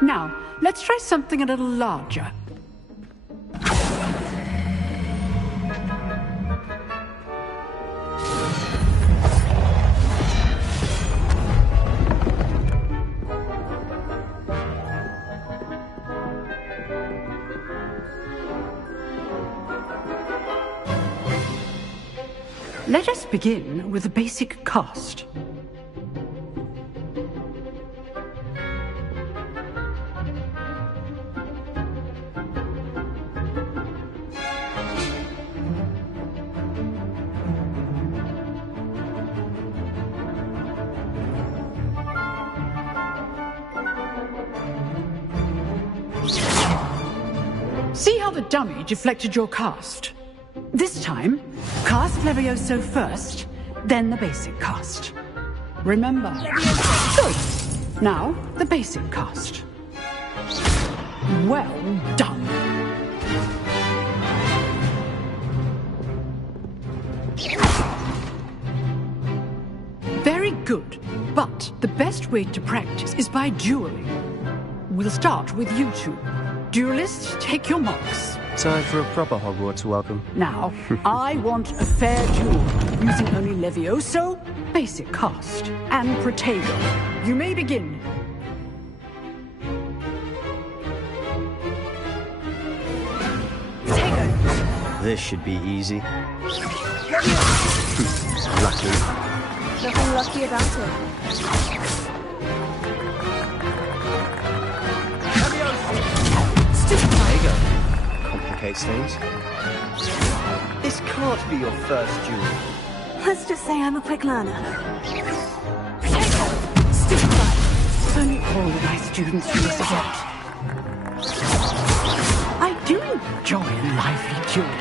Now, let's try something a little larger. Let us begin with the basic cast. See how the dummy deflected your cast? This time, cast Levioso first, then the basic cast. Remember. Good. Now, the basic cast. Well done. Very good. But the best way to practice is by dueling. We'll start with you two. Duelists, take your marks. Time for a proper Hogwarts welcome. Now, I want a fair duel, using only Levioso, basic cast, and Protego. You may begin. Protego. This should be easy. Lucky. Nothing lucky about it. Complicates things. This can't be your first duel. Let's just say I'm a quick learner. Only all of my students do this again. I do enjoy a lively duel.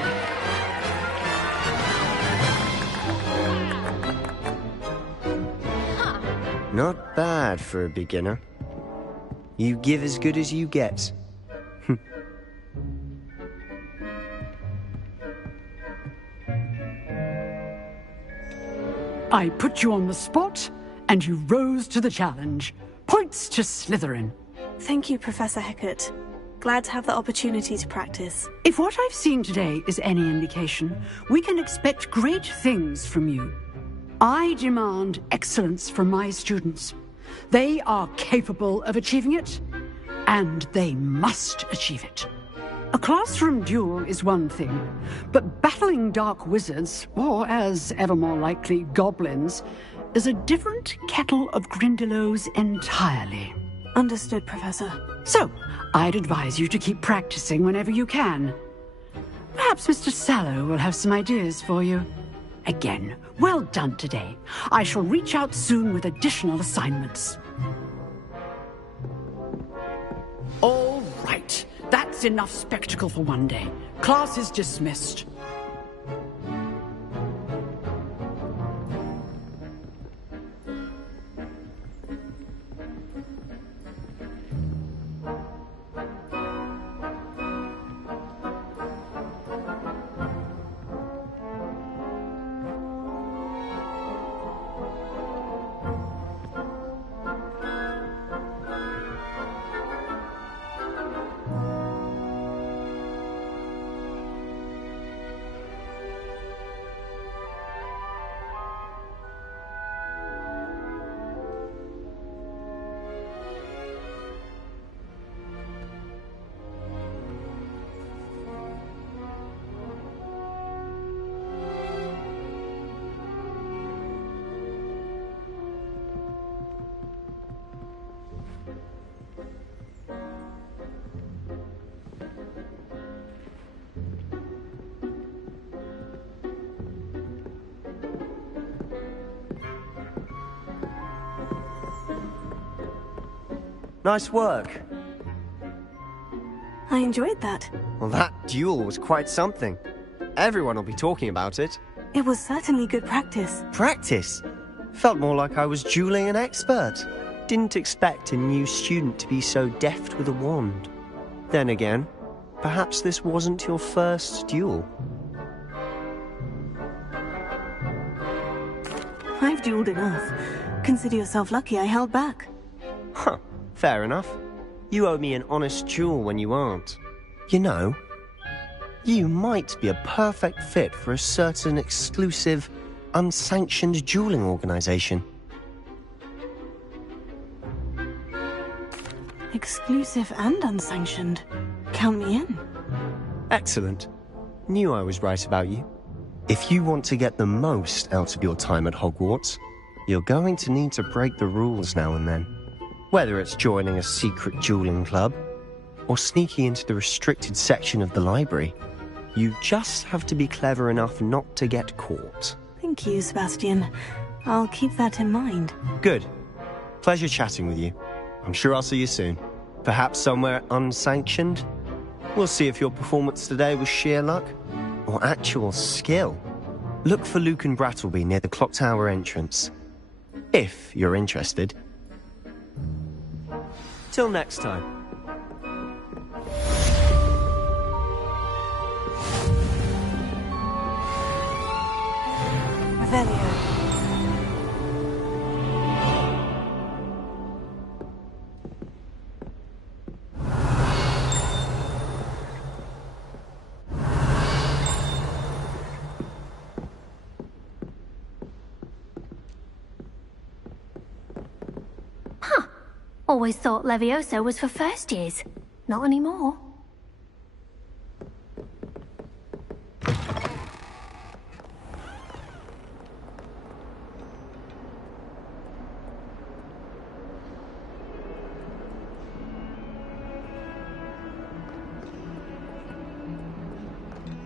Not bad for a beginner. You give as good as you get. I put you on the spot, and you rose to the challenge. Points to Slytherin. Thank you, Professor Hecat. Glad to have the opportunity to practice. If what I've seen today is any indication, we can expect great things from you. I demand excellence from my students. They are capable of achieving it, and they must achieve it. A classroom duel is one thing, but battling dark wizards, or as ever more likely, goblins, is a different kettle of Grindylows entirely. Understood, Professor. So, I'd advise you to keep practicing whenever you can. Perhaps Mr. Sallow will have some ideas for you. Again, well done today. I shall reach out soon with additional assignments. All right. That's enough spectacle for one day. Class is dismissed. Nice work. I enjoyed that. Well, that duel was quite something. Everyone will be talking about it. It was certainly good practice. Practice? Felt more like I was dueling an expert. Didn't expect a new student to be so deft with a wand. Then again, perhaps this wasn't your first duel. I've dueled enough. Consider yourself lucky I held back. Huh, fair enough. You owe me an honest duel when you aren't. You know, you might be a perfect fit for a certain exclusive, unsanctioned dueling organization. Exclusive and unsanctioned. Count me in. Excellent. Knew I was right about you. If you want to get the most out of your time at Hogwarts, you're going to need to break the rules now and then. Whether it's joining a secret dueling club, or sneaking into the restricted section of the library, you just have to be clever enough not to get caught. Thank you, Sebastian. I'll keep that in mind. Good. Pleasure chatting with you. I'm sure I'll see you soon. Perhaps somewhere unsanctioned? We'll see if your performance today was sheer luck, or actual skill. Look for Luke and Brattleby near the Clock Tower entrance. If you're interested. Till next time. Revelio. Always thought Levioso was for first years. Not anymore.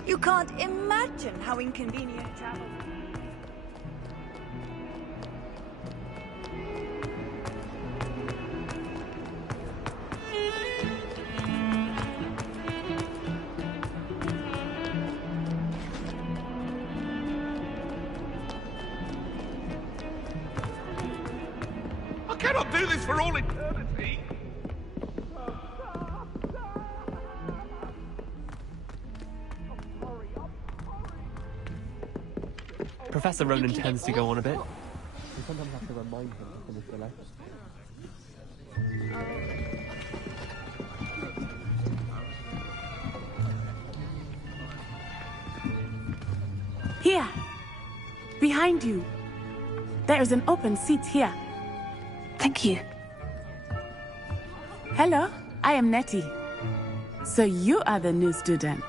You can't imagine how inconvenient travel. I cannot do this for all eternity. Professor Ronan tends to go on a bit. We sometimes have to remind him to finish the lesson. Here! Behind you! There is an open seat here. Thank you. Hello, I am Nettie. So you are the new student.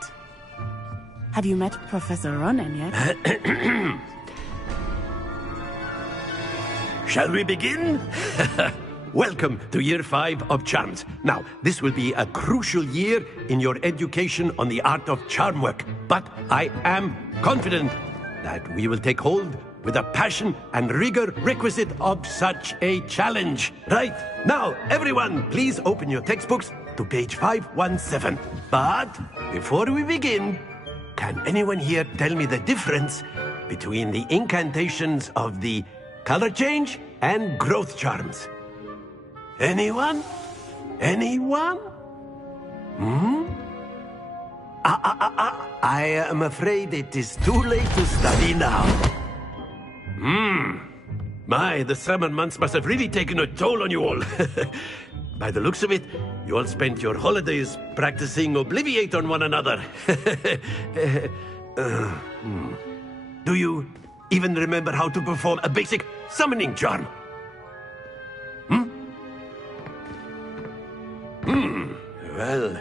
Have you met Professor Ronan yet? Shall we begin? Welcome to Year 5 of Charms. Now, this will be a crucial year in your education on the art of charm work. But I am confident that we will take hold with the passion and rigor requisite of such a challenge. Right, now, everyone, please open your textbooks to page 517. But before we begin, can anyone here tell me the difference between the incantations of the color change and growth charms? Anyone? Anyone? I am afraid it is too late to study now. My, the summer months must have really taken a toll on you all. By the looks of it, you all spent your holidays practicing Obliviate on one another. Do you even remember how to perform a basic summoning charm? Well,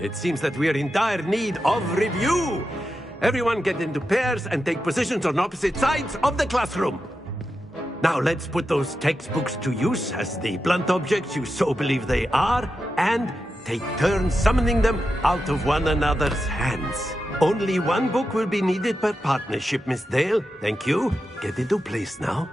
it seems that we are in dire need of review. Everyone get into pairs and take positions on opposite sides of the classroom. Now let's put those textbooks to use as the blunt objects you so believe they are, and take turns summoning them out of one another's hands. Only one book will be needed per partnership, Miss Dale. Thank you. Get into place now.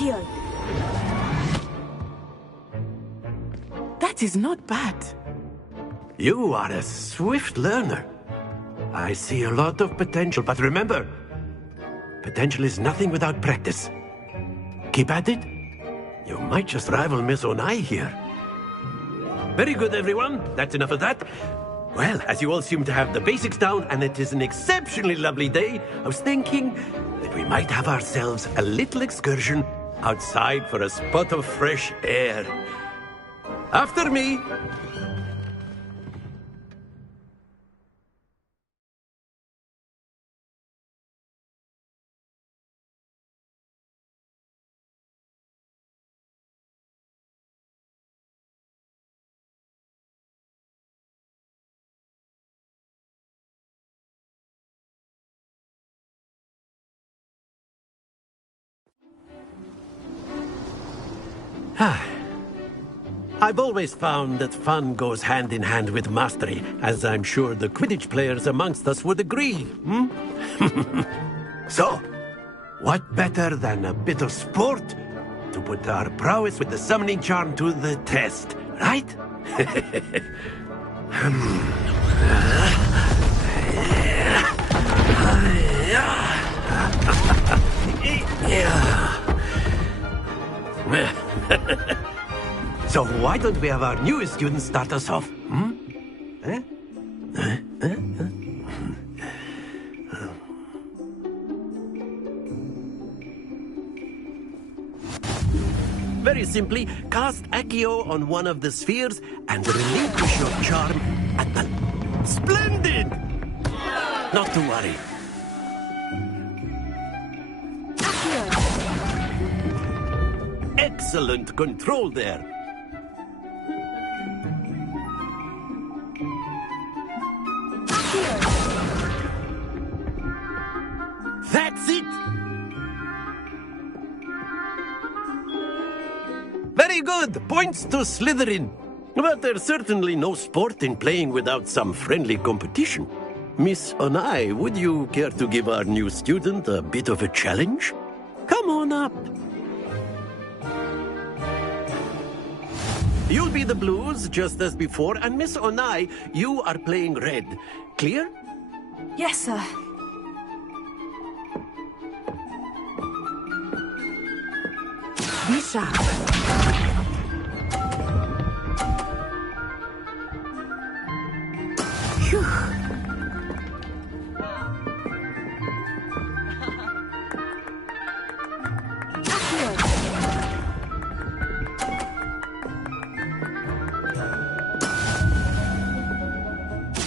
Accio. That is not bad. You are a swift learner. I see a lot of potential, but remember, potential is nothing without practice. Keep at it. You might just rival Miss Onai here. Very good, everyone. That's enough of that. Well, as you all seem to have the basics down, and it is an exceptionally lovely day, I was thinking that we might have ourselves a little excursion outside for a spot of fresh air. After me. I've always found that fun goes hand in hand with mastery, as I'm sure the Quidditch players amongst us would agree, So, what better than a bit of sport to put our prowess with the summoning charm to the test, right? So why don't we have our newest student start us off? Very simply, cast Accio on one of the spheres and relinquish your charm at the... Splendid! Not to worry. Excellent control there. That's it! Very good! Points to Slytherin. But there's certainly no sport in playing without some friendly competition. Miss Onai, would you care to give our new student a bit of a challenge? Come on up. You'll be the blues, just as before, and Miss Onai, you are playing red. Clear? Yes, sir. Be sharp. Phew.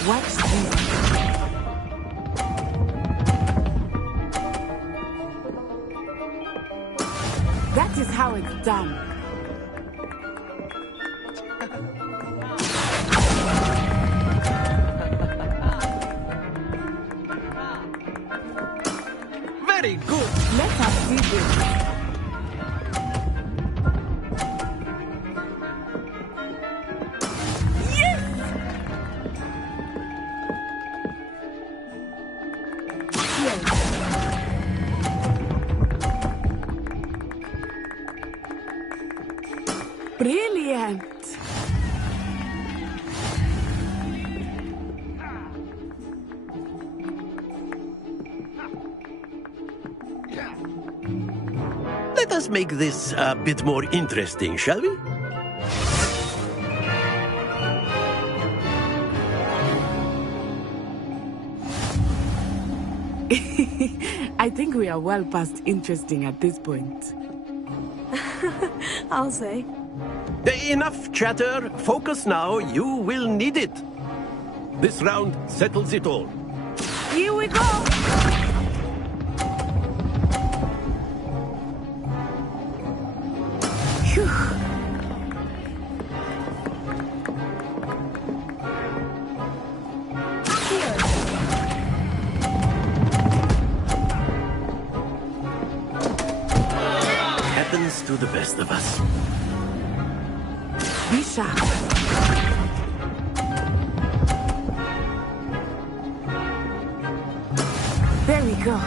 Watch this. That is how it's done. Very good. Let us see this. Brilliant! Let us make this a bit more interesting, shall we? I think we are well past interesting at this point. I'll say. Enough chatter. Focus now. You will need it. This round settles it all. Here we go! Phew. Happens to the best of us. Be sharp. There we go.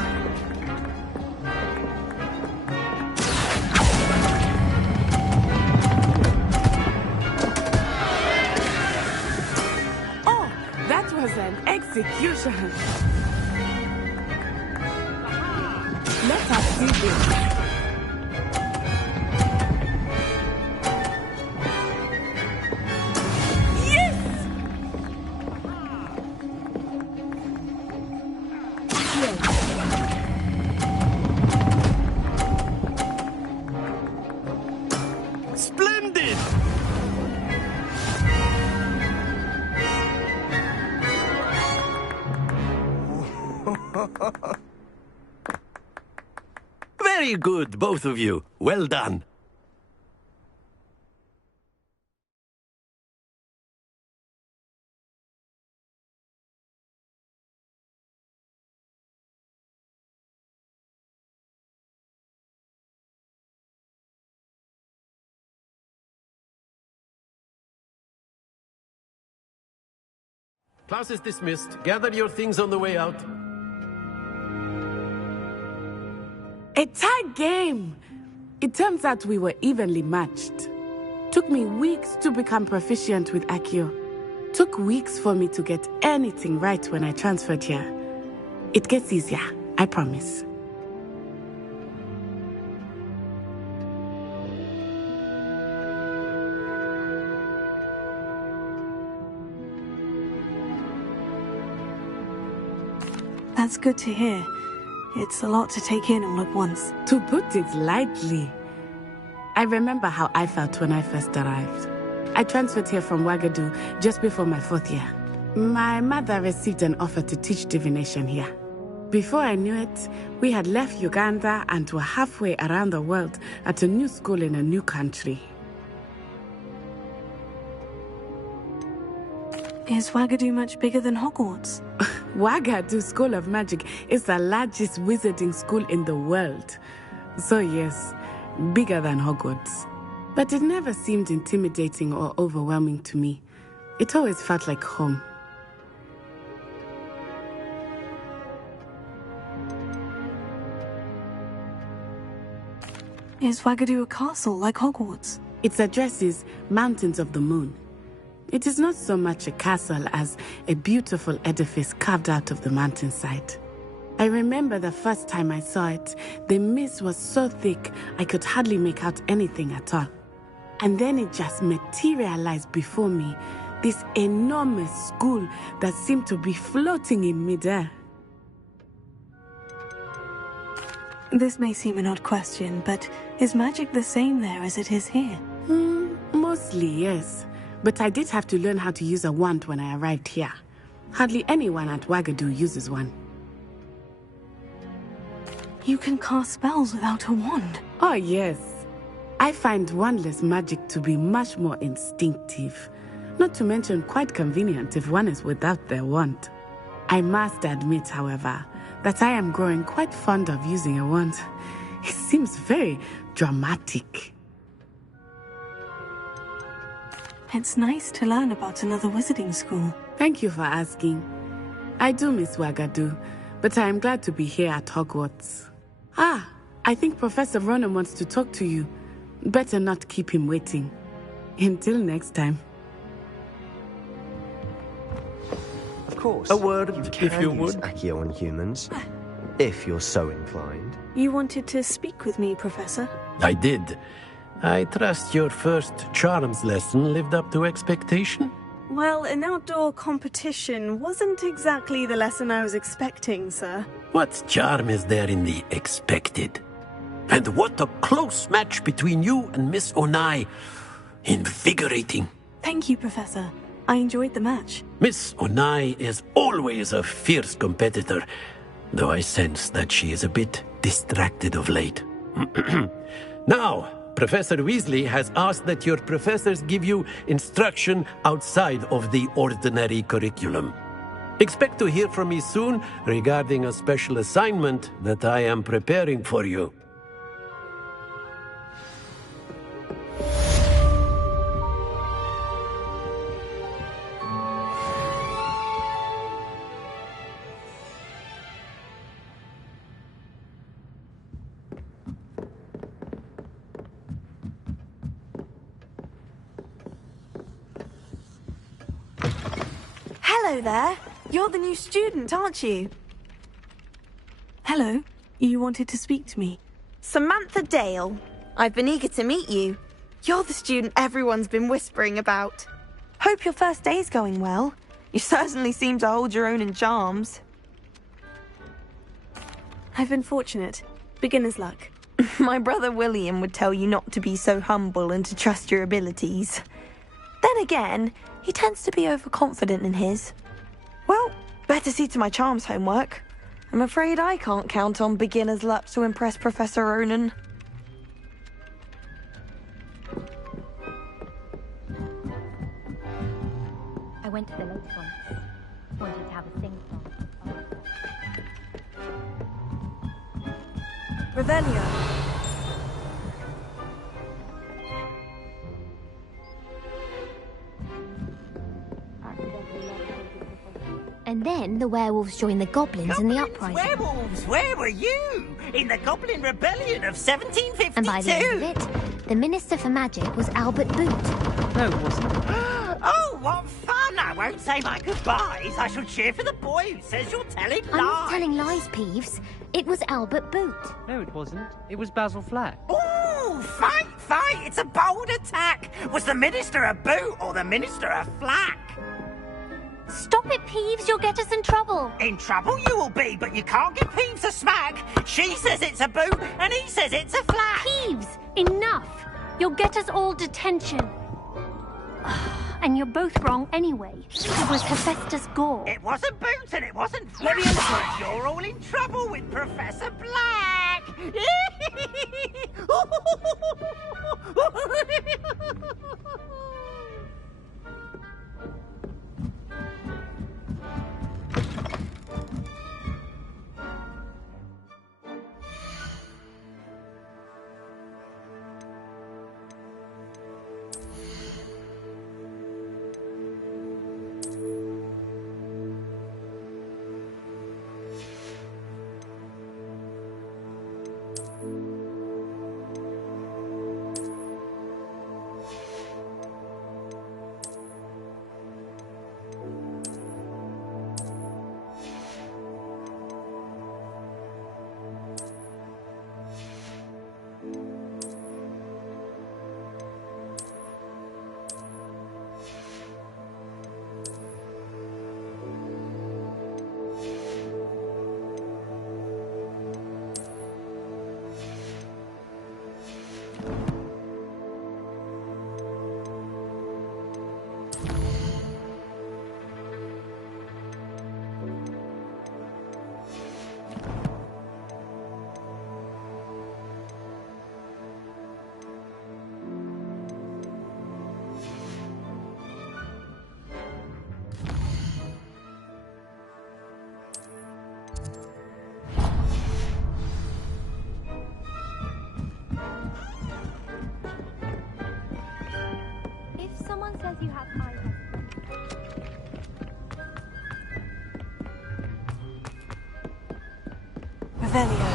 execution. Let us see this. Splendid! Very good, both of you. Well done. Class is dismissed. Gather your things on the way out. A tight game. It turns out we were evenly matched. Took me weeks to become proficient with Accio. Took weeks for me to get anything right when I transferred here. It gets easier, I promise. That's good to hear. It's a lot to take in all at once. To put it lightly, I remember how I felt when I first arrived. I transferred here from Wagadu just before my 4th year. My mother received an offer to teach divination here. Before I knew it, we had left Uganda and were halfway around the world at a new school in a new country. Is Wagadu much bigger than Hogwarts? Wagadu School of Magic is the largest wizarding school in the world. So yes, bigger than Hogwarts. But it never seemed intimidating or overwhelming to me. It always felt like home. Is Wagadu a castle like Hogwarts? Its address is Mountains of the Moon. It is not so much a castle as a beautiful edifice carved out of the mountainside. I remember the first time I saw it, the mist was so thick I could hardly make out anything at all. And then it just materialized before me, this enormous school that seemed to be floating in midair. This may seem an odd question, but is magic the same there as it is here? Mostly, yes. But I did have to learn how to use a wand when I arrived here. Hardly anyone at Wagadu uses one. You can cast spells without a wand? Oh, yes. I find wandless magic to be much more instinctive. Not to mention quite convenient if one is without their wand. I must admit, however, that I am growing quite fond of using a wand. It seems very dramatic. It's nice to learn about another wizarding school. Thank you for asking. I do miss Wagadu, but I am glad to be here at Hogwarts. I think Professor Ronen wants to talk to you. Better not keep him waiting. Until next time. Of course. A word, if you would. Accio on humans, if you're so inclined. You wanted to speak with me, Professor? I did. I trust your first charms lesson lived up to expectation? Well, an outdoor competition wasn't exactly the lesson I was expecting, sir. What charm is there in the expected? And what a close match between you and Miss Onai. Invigorating. Thank you, Professor. I enjoyed the match. Miss Onai is always a fierce competitor, though I sense that she is a bit distracted of late. Now, Professor Weasley has asked that your professors give you instruction outside of the ordinary curriculum. Expect to hear from me soon regarding a special assignment that I am preparing for you. Hello there. You're the new student, aren't you? Hello. You wanted to speak to me. Samantha Dale. I've been eager to meet you. You're the student everyone's been whispering about. Hope your first day's going well. You certainly seem to hold your own in charms. I've been fortunate. Beginner's luck. My brother William would tell you not to be so humble and to trust your abilities. Then again, he tends to be overconfident in his. Well, better see to my charms homework. I'm afraid I can't count on beginner's luck to impress Professor Ronan. I went to the lake once. Wanted to have a sing-song. Revelio. And then the werewolves joined the goblins in the uprising. Werewolves, where were you? In the Goblin Rebellion of 1752? And by the end of it, the Minister for Magic was Albert Boot. No, it wasn't. Oh, what fun! I won't say my goodbyes. I shall cheer for the boy who says you're telling lies. I'm not telling lies, Peeves. It was Albert Boot. No, it wasn't. It was Basil Flack. Ooh, fight, fight! It's a bold attack. Was the Minister a boot or the Minister a flack? Stop it, Peeves. You'll get us in trouble. In trouble you will be, but you can't give Peeves a smack. She says it's a boot, and he says it's a flack. Peeves, enough. You'll get us all detention. And you're both wrong anyway. It was Hephaestus Gore. It wasn't Boot and it wasn't Flack. You're all in trouble with Professor Black. Someone says you have eyes. Revelio.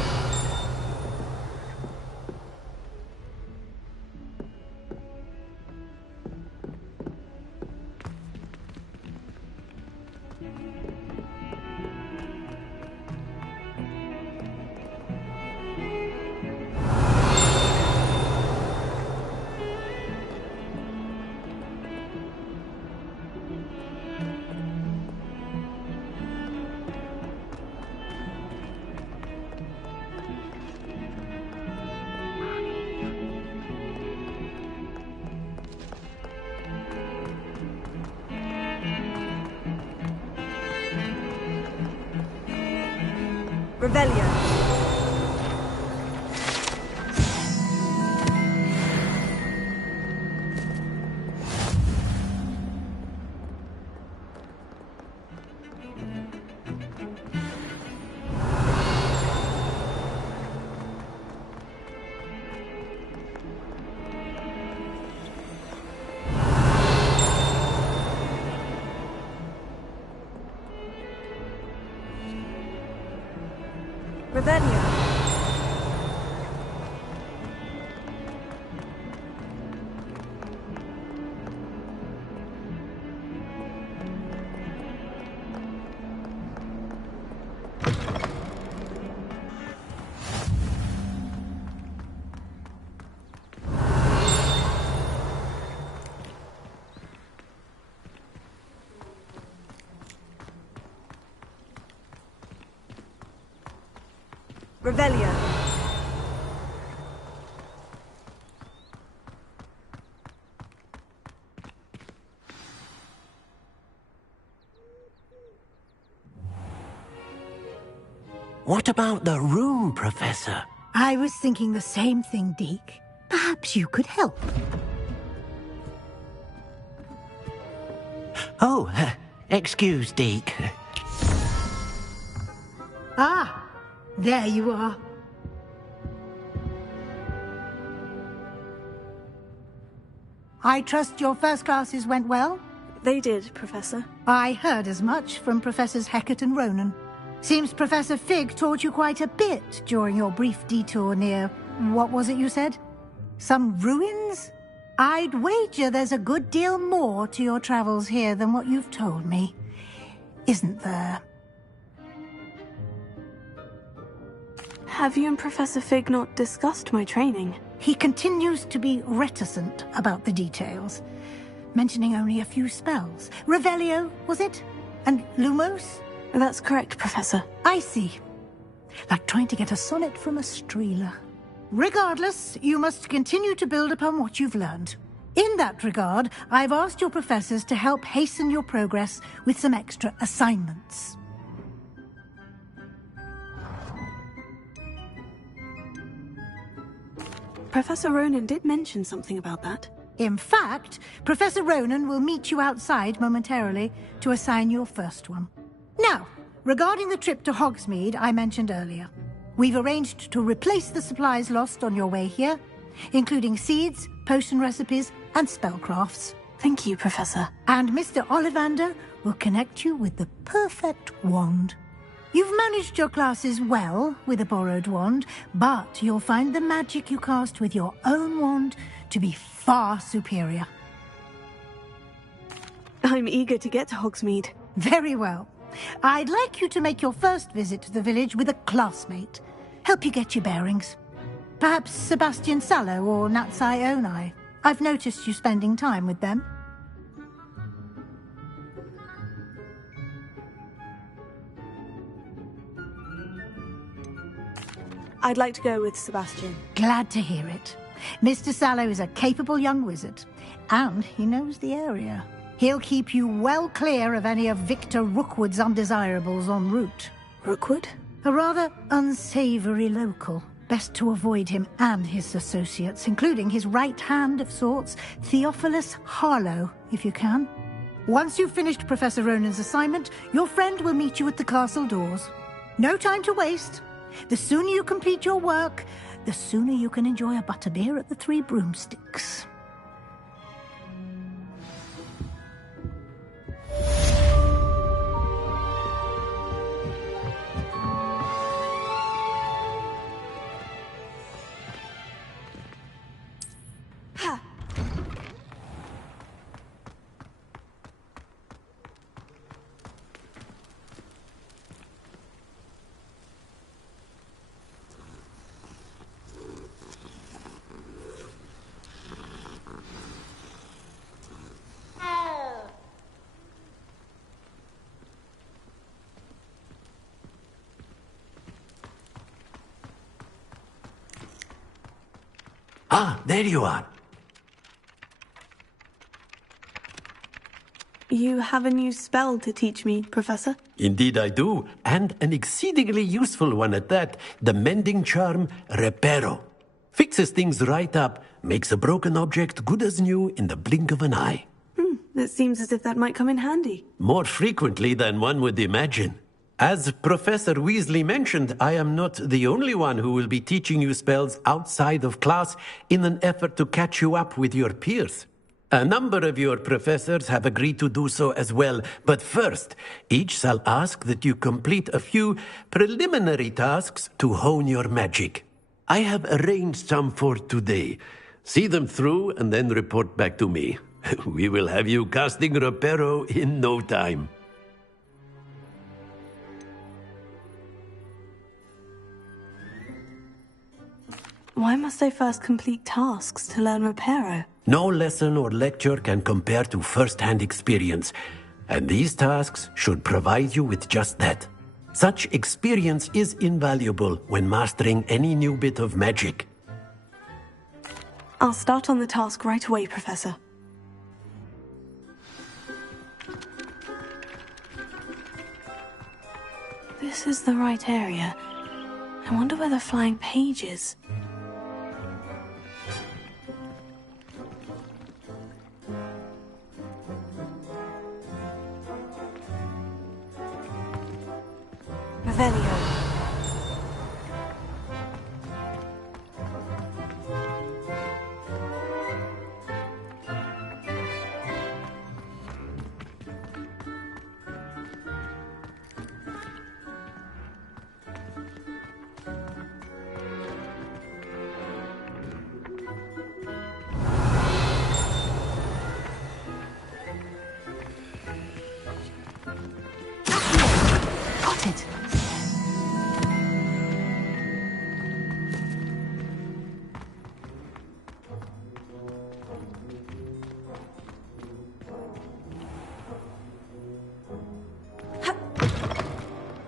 Revelio. Revelio. Revelio. What about the room, Professor? I was thinking the same thing, Deke. Perhaps you could help. Oh, excuse, Deke. Ah, there you are. I trust your first classes went well? They did, Professor. I heard as much from Professors Hecat and Ronan. Seems Professor Fig taught you quite a bit during your brief detour near... what was it you said? Some ruins? I'd wager there's a good deal more to your travels here than what you've told me. Isn't there? Have you and Professor Fig not discussed my training? He continues to be reticent about the details, mentioning only a few spells. Revelio, was it? And Lumos? That's correct, Professor. I see. Like trying to get a sonnet from a Streeler. Regardless, you must continue to build upon what you've learned. In that regard, I've asked your professors to help hasten your progress with some extra assignments. Professor Ronan did mention something about that. In fact, Professor Ronan will meet you outside momentarily to assign your first one. Now, regarding the trip to Hogsmeade I mentioned earlier, we've arranged to replace the supplies lost on your way here, including seeds, potion recipes, and spellcrafts. Thank you, Professor. And Mr. Ollivander will connect you with the perfect wand. You've managed your classes well with a borrowed wand, but you'll find the magic you cast with your own wand to be far superior. I'm eager to get to Hogsmeade. Very well. I'd like you to make your first visit to the village with a classmate. Help you get your bearings. Perhaps Sebastian Sallow or Natsai Onai. I've noticed you spending time with them. I'd like to go with Sebastian. Glad to hear it. Mr. Sallow is a capable young wizard, and he knows the area. He'll keep you well clear of any of Victor Rookwood's undesirables en route. Rookwood? A rather unsavory local. Best to avoid him and his associates, including his right hand of sorts, Theophilus Harlow, if you can. Once you've finished Professor Ronan's assignment, your friend will meet you at the castle doors. No time to waste. The sooner you complete your work, the sooner you can enjoy a butterbeer at the Three Broomsticks. Ah, there you are. You have a new spell to teach me, Professor? Indeed I do, and an exceedingly useful one at that. The mending charm, Reparo. Fixes things right up, makes a broken object good as new in the blink of an eye. It seems as if that might come in handy. More frequently than one would imagine. As Professor Weasley mentioned, I am not the only one who will be teaching you spells outside of class in an effort to catch you up with your peers. A number of your professors have agreed to do so as well, but first, each shall ask that you complete a few preliminary tasks to hone your magic. I have arranged some for today. See them through and then report back to me. We will have you casting Reparo in no time. Why must I first complete tasks to learn Reparo? No lesson or lecture can compare to first-hand experience, and these tasks should provide you with just that. Such experience is invaluable when mastering any new bit of magic. I'll start on the task right away, Professor. This is the right area. I wonder where the flying page is. Revelio. Got it.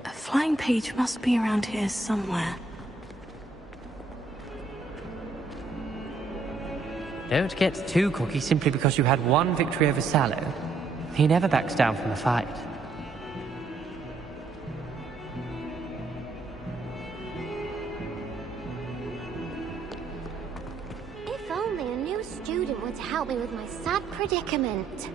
A flying page must be around here somewhere. Don't get too cocky simply because you had one victory over Sallow. He never backs down from a fight. If only a new student would help me with my sad predicament.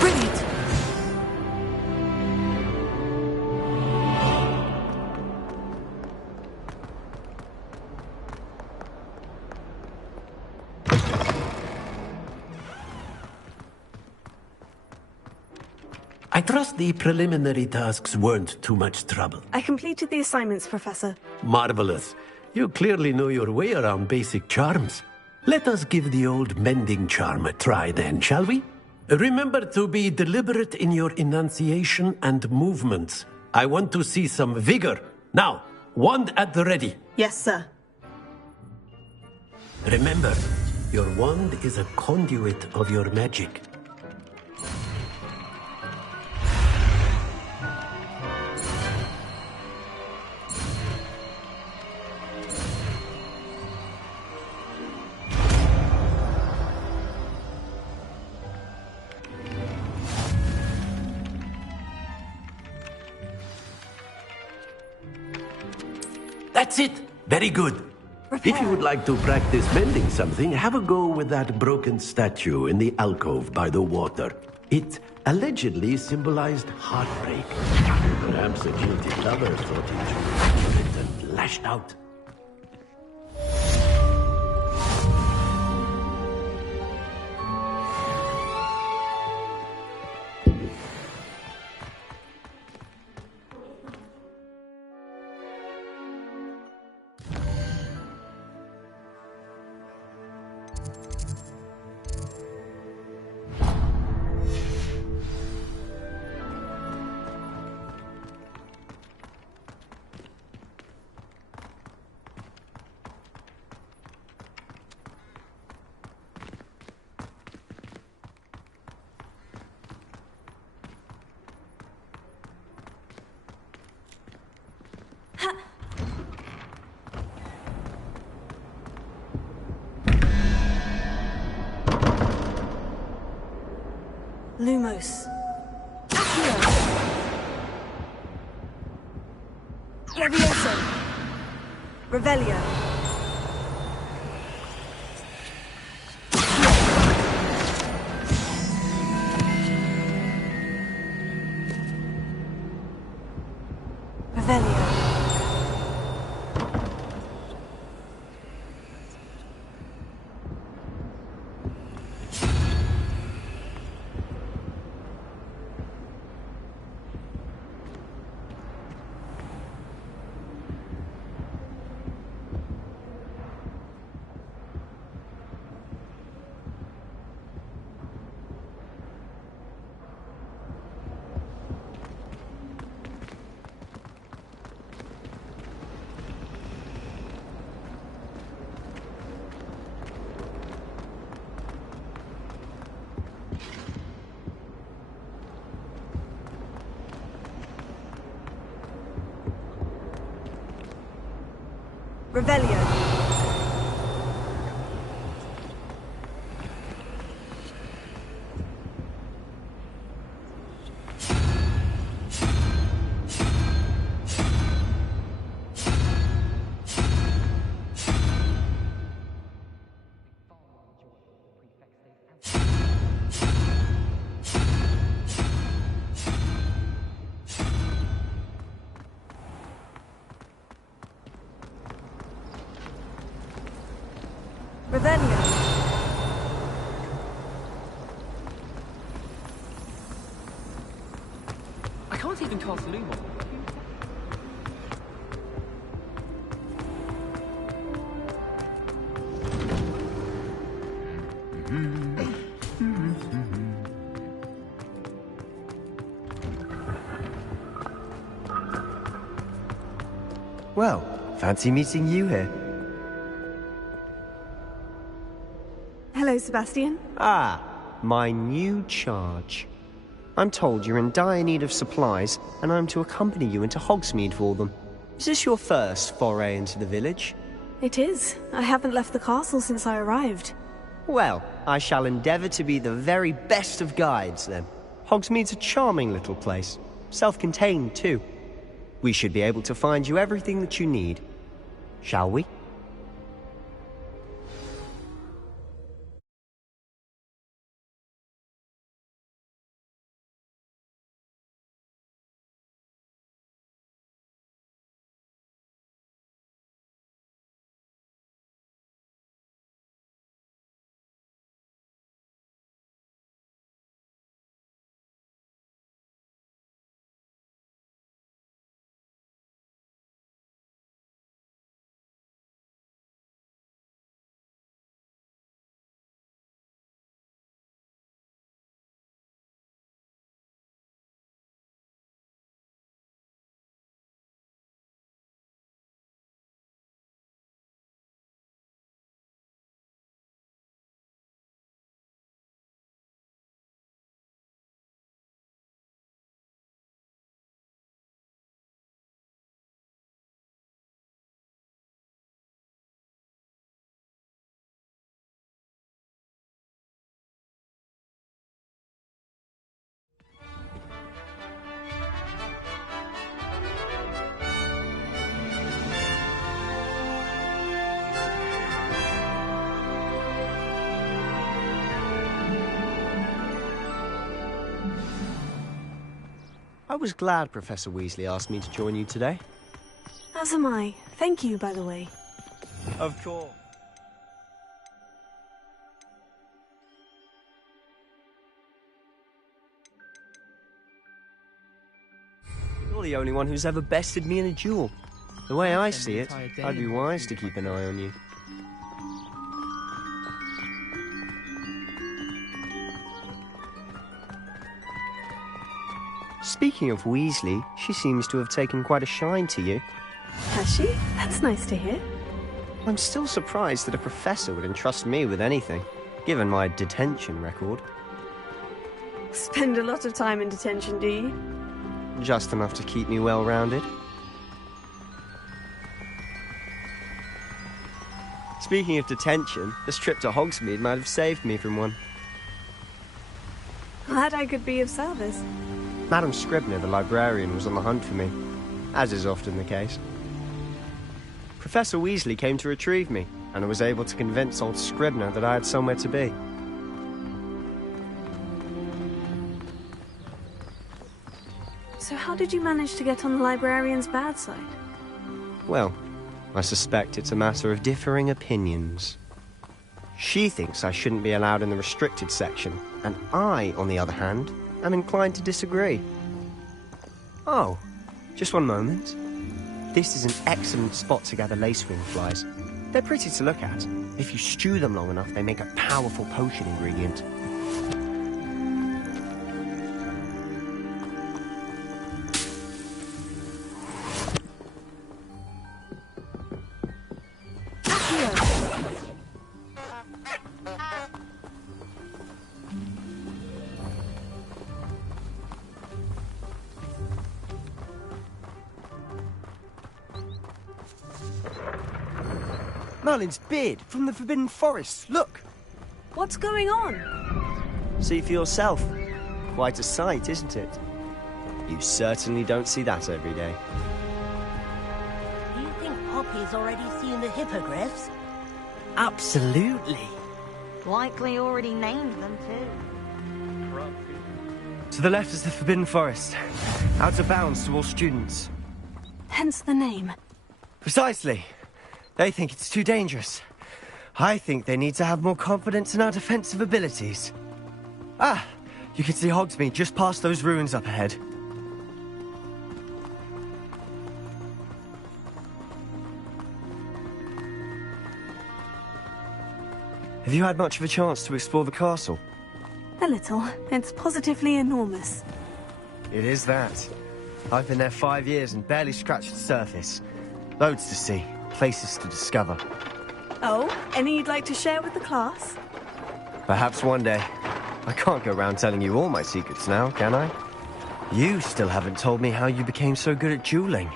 Brilliant! I trust the preliminary tasks weren't too much trouble. I completed the assignments, Professor. Marvelous. You clearly know your way around basic charms. Let us give the old mending charm a try then, shall we? Remember to be deliberate in your enunciation and movements. I want to see some vigor. Now, wand at the ready. Yes, sir. Remember, your wand is a conduit of your magic. That's it! Very good. If you would like to practice mending something, have a go with that broken statue in the alcove by the water. It allegedly symbolized heartbreak. Perhaps a guilty lover thought he too it and lashed out. Lumos. Levioso. Revelio. Revelio. Revelio. I can't even cast Lumon. Well, fancy meeting you here. Hello, Sebastian. Ah, my new charge. I'm told you're in dire need of supplies, and I'm to accompany you into Hogsmeade for them. Is this your first foray into the village? It is. I haven't left the castle since I arrived. Well, I shall endeavour to be the very best of guides, then. Hogsmeade's a charming little place. Self-contained, too. We should be able to find you everything that you need. Shall we? I was glad Professor Weasley asked me to join you today. As am I. Thank you, by the way. Of course. You're the only one who's ever bested me in a duel. The way I see it, I'd be wise to keep an eye on you. Speaking of Weasley, she seems to have taken quite a shine to you. Has she? That's nice to hear. I'm still surprised that a professor would entrust me with anything, given my detention record. Spend a lot of time in detention, do you? Just enough to keep me well-rounded. Speaking of detention, this trip to Hogsmeade might have saved me from one. Glad I could be of service. Madam Scribner, the librarian, was on the hunt for me, as is often the case. Professor Weasley came to retrieve me, and I was able to convince old Scribner that I had somewhere to be. So how did you manage to get on the librarian's bad side? Well, I suspect it's a matter of differing opinions. She thinks I shouldn't be allowed in the restricted section, and I, on the other hand, am inclined to disagree. Oh, just one moment. This is an excellent spot to gather lacewing flies. They're pretty to look at. If you stew them long enough, they make a powerful potion ingredient. Merlin's beard from the Forbidden Forest. Look. What's going on? See for yourself. Quite a sight, isn't it? You certainly don't see that every day. Do you think Poppy's already seen the hippogriffs? Absolutely. Likely already named them too. To the left is the Forbidden Forest. Out of bounds to all students. Hence the name. Precisely. They think it's too dangerous. I think they need to have more confidence in our defensive abilities. Ah, you can see Hogsmeade just past those ruins up ahead. Have you had much of a chance to explore the castle? A little. It's positively enormous. It is that. I've been there 5 years and barely scratched the surface. Loads to see, places to discover. Oh, any you'd like to share with the class? Perhaps one day. I can't go around telling you all my secrets now, can I? You still haven't told me how you became so good at dueling.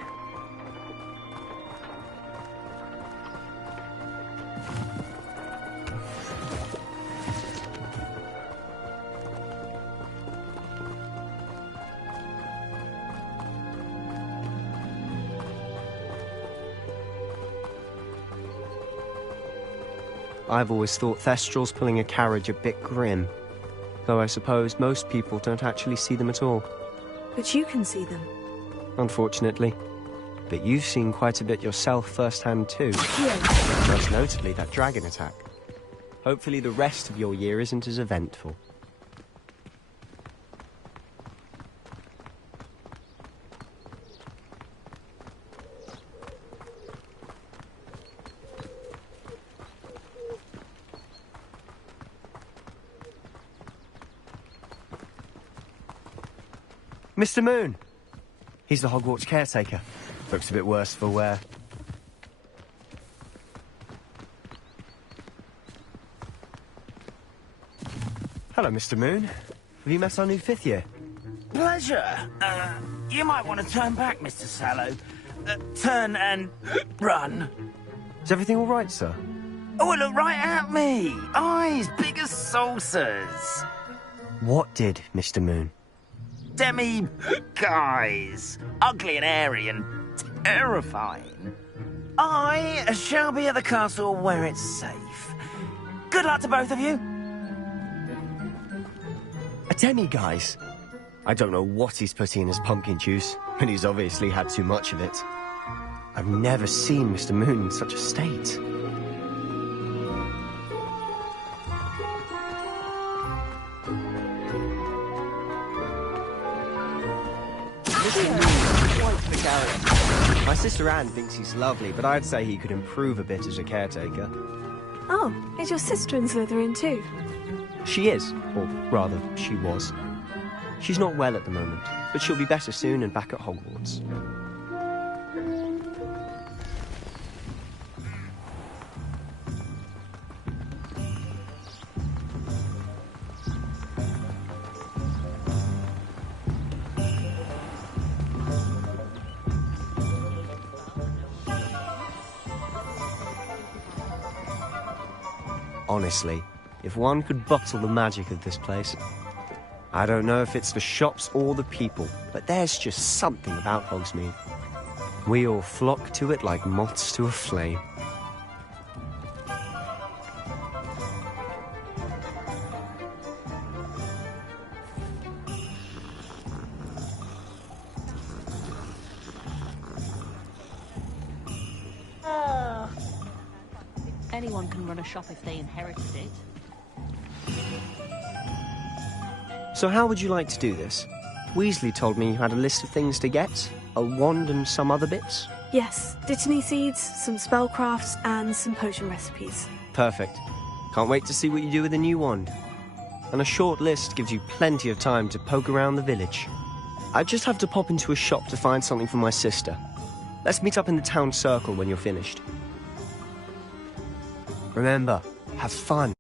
I've always thought Thestrals pulling a carriage a bit grim. Though I suppose most people don't actually see them at all. But you can see them. Unfortunately. But you've seen quite a bit yourself firsthand too. Most notably that dragon attack. Hopefully the rest of your year isn't as eventful. Mr. Moon! He's the Hogwarts caretaker. Looks a bit worse for wear. Hello, Mr. Moon. Have you met our new 5th year? Pleasure. You might want to turn back, Mr. Sallow. Turn and run. Is everything all right, sir? Oh, look right at me. Eyes big as saucers. What did, Mr. Moon? Demi-guys. Ugly and airy and terrifying. I shall be at the castle where it's safe. Good luck to both of you. A demi-guise? I don't know what he's putting in his pumpkin juice, and he's obviously had too much of it. I've never seen Mr. Moon in such a state. My sister Anne thinks he's lovely, but I'd say he could improve a bit as a caretaker. Oh, is your sister in Slytherin too? She is, or rather, she was. She's not well at the moment, but she'll be better soon and back at Hogwarts. Honestly, if one could bottle the magic of this place... I don't know if it's the shops or the people, but there's just something about Hogsmeade. We all flock to it like moths to a flame. Anyone can run a shop if they inherited it. So how would you like to do this? Weasley told me you had a list of things to get, a wand and some other bits. Yes, Dittany seeds, some spellcrafts, and some potion recipes. Perfect. Can't wait to see what you do with the new wand. And a short list gives you plenty of time to poke around the village. I just have to pop into a shop to find something for my sister. Let's meet up in the town circle when you're finished. Remember, have fun.